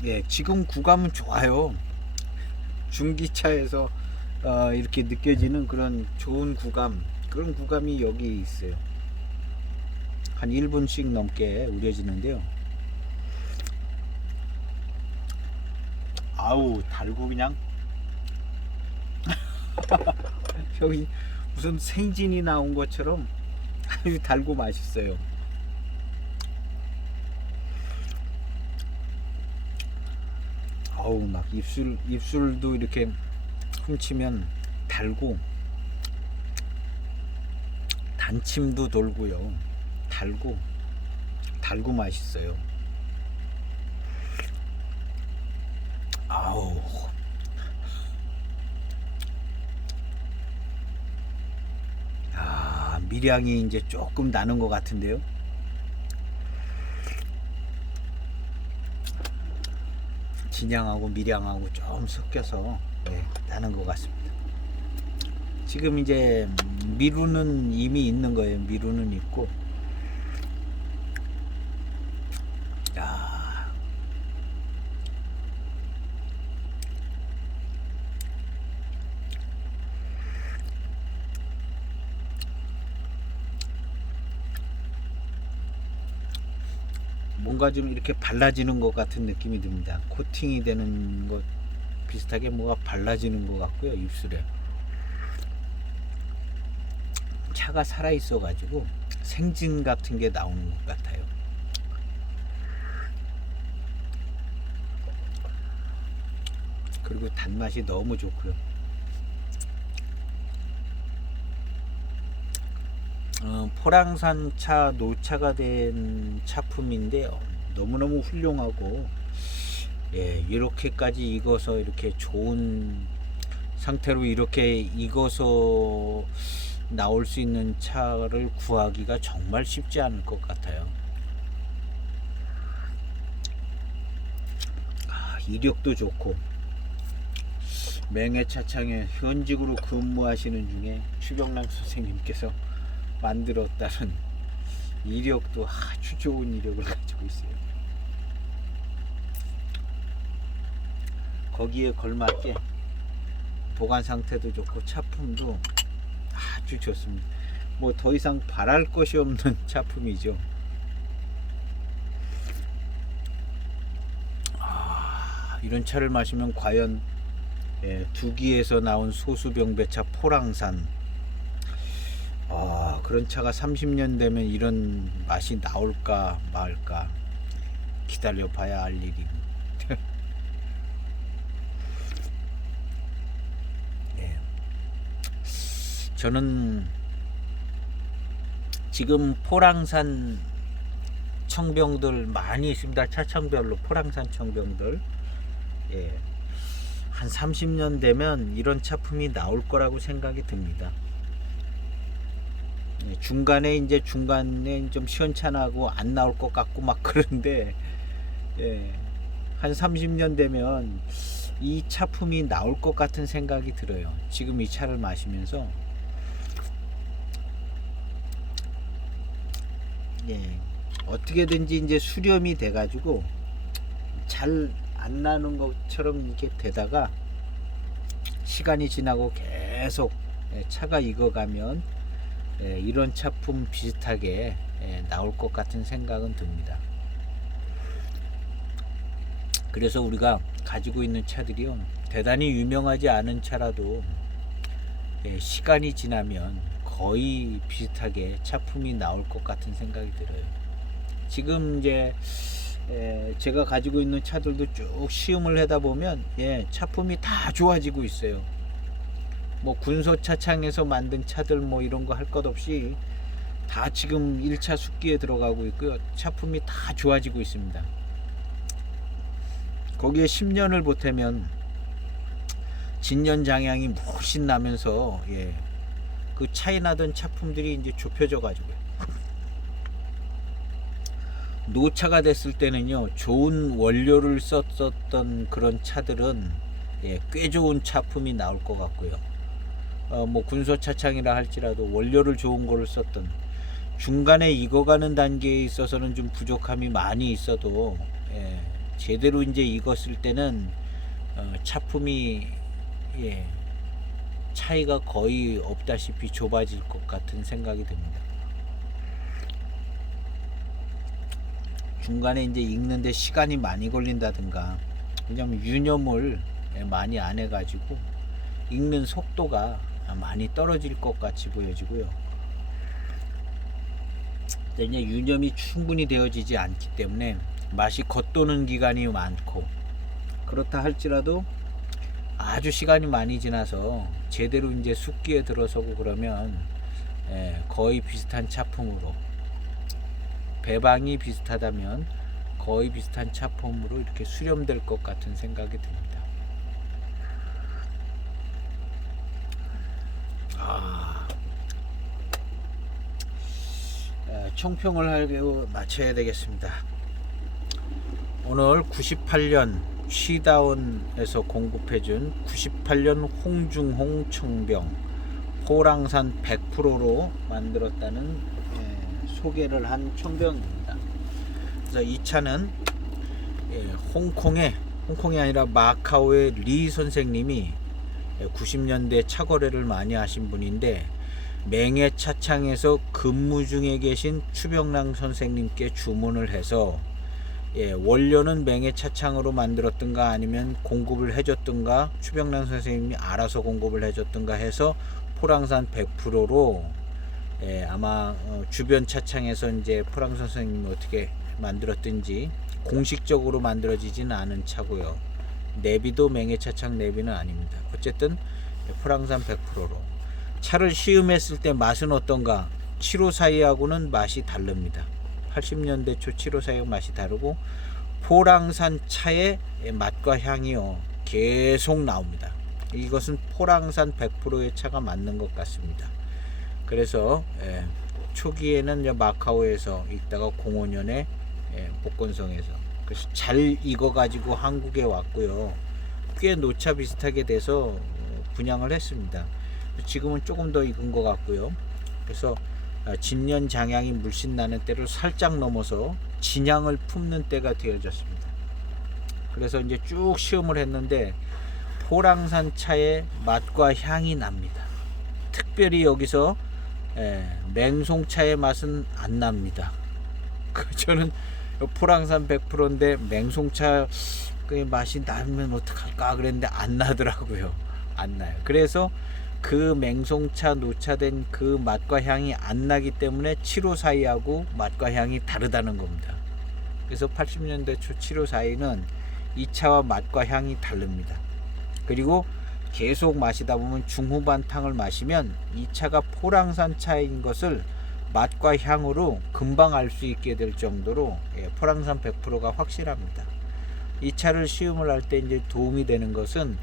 예, 지금 구감은 좋아요. 중기차에서 이렇게 느껴지는 그런 좋은 구감, 그런 구감이 여기 있어요. 한 1분씩 넘게 우려지는데요. 아우, 달고 그냥 여기 무슨 생진이 나온 것처럼 아주 달고 맛있어요. 아우, 막 입술도 이렇게 훔치면 달고, 단침도 돌고요. 달고 맛있어요. 아우, 밀향이 이제 조금 나는 것 같은데요. 진향하고 밀향하고 좀 섞여서, 네, 나는 것 같습니다. 지금 이제 미루는 이미 있는 거예요. 미루는 있고. 야, 뭔가 좀 이렇게 발라지는 것 같은 느낌이 듭니다. 코팅이 되는 것 비슷하게 뭐가 발라지는 것 같고요. 입술에 차가 살아있어 가지고 생진 같은 게 나오는 것 같아요. 그리고 단맛이 너무 좋고요. 포랑산 차 노차가 된 차품인데요. 너무너무 훌륭하고, 예, 이렇게까지 익어서 이렇게 좋은 상태로 이렇게 익어서 나올 수 있는 차를 구하기가 정말 쉽지 않을 것 같아요. 이력도 좋고, 맹해차창에 현직으로 근무하시는 중에 추병남 선생님께서 만들었다는 이력도 아주 좋은 이력을 가지고 있어요. 거기에 걸맞게 보관 상태도 좋고 차품도 아주 좋습니다. 뭐 더 이상 바랄 것이 없는 차품이죠. 이런 차를 마시면 과연, 예, 두기에서 나온 소수병배차 포랑산, 그런 차가 30년 되면 이런 맛이 나올까 말까 기다려 봐야 알 일이. 예. 저는 지금 포랑산 청병들 많이 있습니다. 차청별로 포랑산 청병들. 예. 한 30년 되면 이런 차품이 나올 거라고 생각이 듭니다. 중간에 좀 시원찮하고 안 나올 것 같고 막 그런데, 예, 한 30년 되면 이 차품이 나올 것 같은 생각이 들어요. 지금 이 차를 마시면서. 예, 어떻게든지 이제 수렴이 돼 가지고 잘 안 나는 것처럼 이렇게 되다가 시간이 지나고 계속, 예, 차가 익어가면, 예, 이런 차품 비슷하게, 예, 나올 것 같은 생각은 듭니다. 그래서 우리가 가지고 있는 차들이요, 대단히 유명하지 않은 차라도, 예, 시간이 지나면 거의 비슷하게 차품이 나올 것 같은 생각이 들어요. 지금 이제, 제가 가지고 있는 차들도 쭉 시음을 하다 보면, 예, 차품이 다 좋아지고 있어요. 뭐 군소 차창에서 만든 차들 뭐 이런 거 할 것 없이 다 지금 1차 숙기에 들어가고 있고요. 차품이 다 좋아지고 있습니다. 거기에 10년을 보태면 진년 장향이 훨씬 나면서, 예, 그 차이 나던 차품들이 이제 좁혀져 가지고요. 노차가 됐을 때는요, 좋은 원료를 썼었던 그런 차들은, 예, 꽤 좋은 차품이 나올 것 같고요. 뭐 군소 차창이라 할지라도 원료를 좋은 거를 썼던, 중간에 익어가는 단계에 있어서는 좀 부족함이 많이 있어도, 예, 제대로 이제 익었을 때는, 차품이, 예, 차이가 거의 없다시피 좁아질 것 같은 생각이 듭니다. 중간에 이제 익는데 시간이 많이 걸린다든가, 왜냐면 유념을, 예, 많이 안 해가지고 익는 속도가 많이 떨어질 것 같이 보여지고요. 이제 유념이 충분히 되어지지 않기 때문에 맛이 겉도는 기간이 많고, 그렇다 할지라도 아주 시간이 많이 지나서 제대로 이제 숙기에 들어서고 그러면, 예, 거의 비슷한 차품으로, 배방이 비슷하다면 거의 비슷한 차품으로 이렇게 수렴될 것 같은 생각이 듭니다. 총평을 하려고 마쳐야 되겠습니다. 오늘 98년 쉬다운에서 공급해준 98년 홍중홍 청병 포랑산 100%로 만들었다는 소개를 한 총병입니다. 그래서 이 차는 홍콩이 아니라 마카오의 리 선생님이 90년대 차 거래를 많이 하신 분인데, 맹해 차창에서 근무 중에 계신 추병랑 선생님께 주문을 해서 원료는 맹해 차창으로 만들었든가 아니면 공급을 해줬든가 추병랑 선생님이 알아서 공급을 해줬든가 해서 포랑산 100%로 아마 주변 차창에서 이제 포랑산 선생님이 어떻게 만들었든지 공식적으로 만들어지지는 않은 차고요. 내비도 맹해 차창 내비는 아닙니다. 어쨌든 포랑산 100%로 차를 시음했을 때 맛은 어떤가? 754하고는 맛이 다릅니다. 80년대 초 754의 맛이 다르고 포랑산 차의 맛과 향이요 계속 나옵니다. 이것은 포랑산 100%의 차가 맞는 것 같습니다. 그래서 초기에는 마카오에서 있다가 05년에 복건성에서 그래서 잘 익어가지고 한국에 왔고요. 꽤 노차 비슷하게 돼서 분양을 했습니다. 지금은 조금 더 익은 것 같고요. 그래서 진년 장향이 물씬 나는 때를 살짝 넘어서 진향을 품는 때가 되어졌습니다. 그래서 이제 쭉 시음을 했는데 포랑산 차의 맛과 향이 납니다. 특별히 여기서 맹송차의 맛은 안 납니다. 저는 포랑산 100%인데 맹송차 그 맛이 나면 어떡할까 그랬는데 안 나더라고요. 안 나요. 그래서 그 맹송차 노차된 그 맛과 향이 안 나기 때문에 754하고 맛과 향이 다르다는 겁니다. 그래서 80년대 초 754는 이 차와 맛과 향이 다릅니다. 그리고 계속 마시다 보면 중후반탕을 마시면 이 차가 포랑산 차인 것을 맛과 향으로 금방 알 수 있게 될 정도로 포랑산 100%가 확실합니다. 이 차를 시음을 할 때 이제 도움이 되는 것은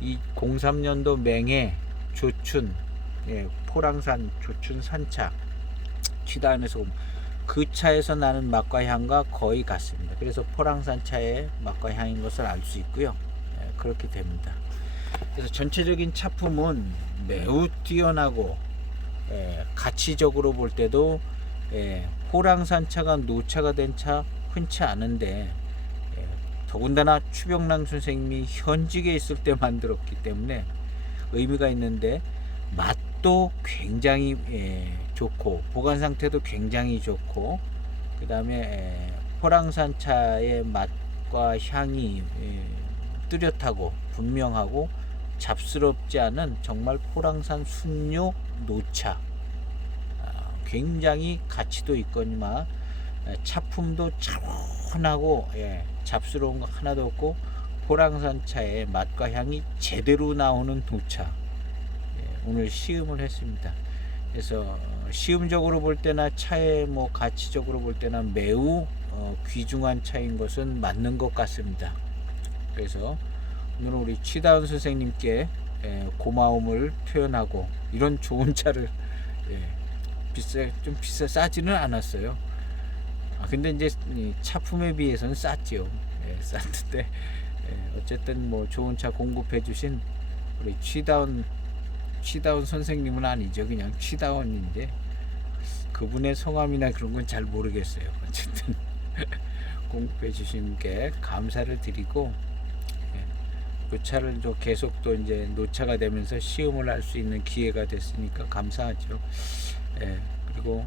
이 03년도 맹해 조춘 포랑산 조춘 산차 취단에서 그 차에서 나는 맛과 향과 거의 같습니다. 그래서 포랑산 차의 맛과 향인 것을 알 수 있고요. 그렇게 됩니다. 그래서 전체적인 차품은 매우 뛰어나고 가치적으로 볼 때도 포랑산 차가 노차가 된 차 흔치 않은데 더군다나 추병랑 선생님이 현직에 있을 때 만들었기 때문에 의미가 있는데 맛도 굉장히 좋고 보관 상태도 굉장히 좋고 그 다음에 포랑산 차의 맛과 향이 뚜렷하고 분명하고 잡스럽지 않은 정말 포랑산 순료 노차, 굉장히 가치도 있거니와 차품도 차분하고 잡스러운 거 하나도 없고 포랑산 차의 맛과 향이 제대로 나오는 노차, 오늘 시음을 했습니다. 그래서 시음적으로 볼 때나 차의 뭐 가치적으로 볼 때나 매우 귀중한 차인 것은 맞는 것 같습니다. 그래서 오늘 우리 취다운 선생님께 고마움을 표현하고 이런 좋은 차를 싸지는 않았어요. 근데 이제 차품에 비해서는 쌌죠. 쌌는데 어쨌든 뭐 좋은 차 공급해 주신 우리 취다운 선생님은 아니죠. 그냥 취다운인데 그분의 성함이나 그런 건 잘 모르겠어요. 어쨌든 공급해 주신 분께 감사를 드리고 그 차를 또 계속 또 이제 노차가 되면서 시음을 할 수 있는 기회가 됐으니까 감사하죠. 그리고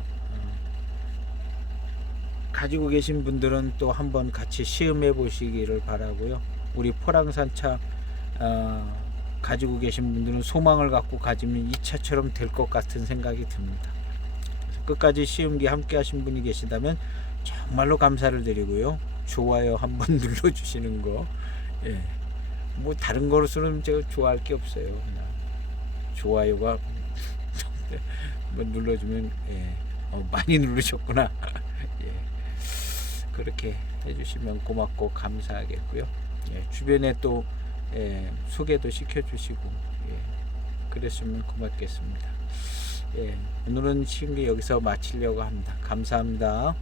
가지고 계신 분들은 또 한번 같이 시음해 보시기를 바라고요. 우리 포랑산 차 가지고 계신 분들은 소망을 갖고 가지면 이 차처럼 될 것 같은 생각이 듭니다. 그래서 끝까지 시음기 함께 하신 분이 계시다면 정말로 감사를 드리고요. 좋아요 한번 눌러 주시는 거, 뭐 다른 거로서는 제가 좋아할 게 없어요. 그냥 좋아요가 뭐 눌러주면 많이 누르셨구나. 그렇게 해주시면 고맙고 감사하겠고요. 주변에 또 소개도 시켜주시고 그랬으면 고맙겠습니다. 오늘은 시음기 여기서 마치려고 합니다. 감사합니다.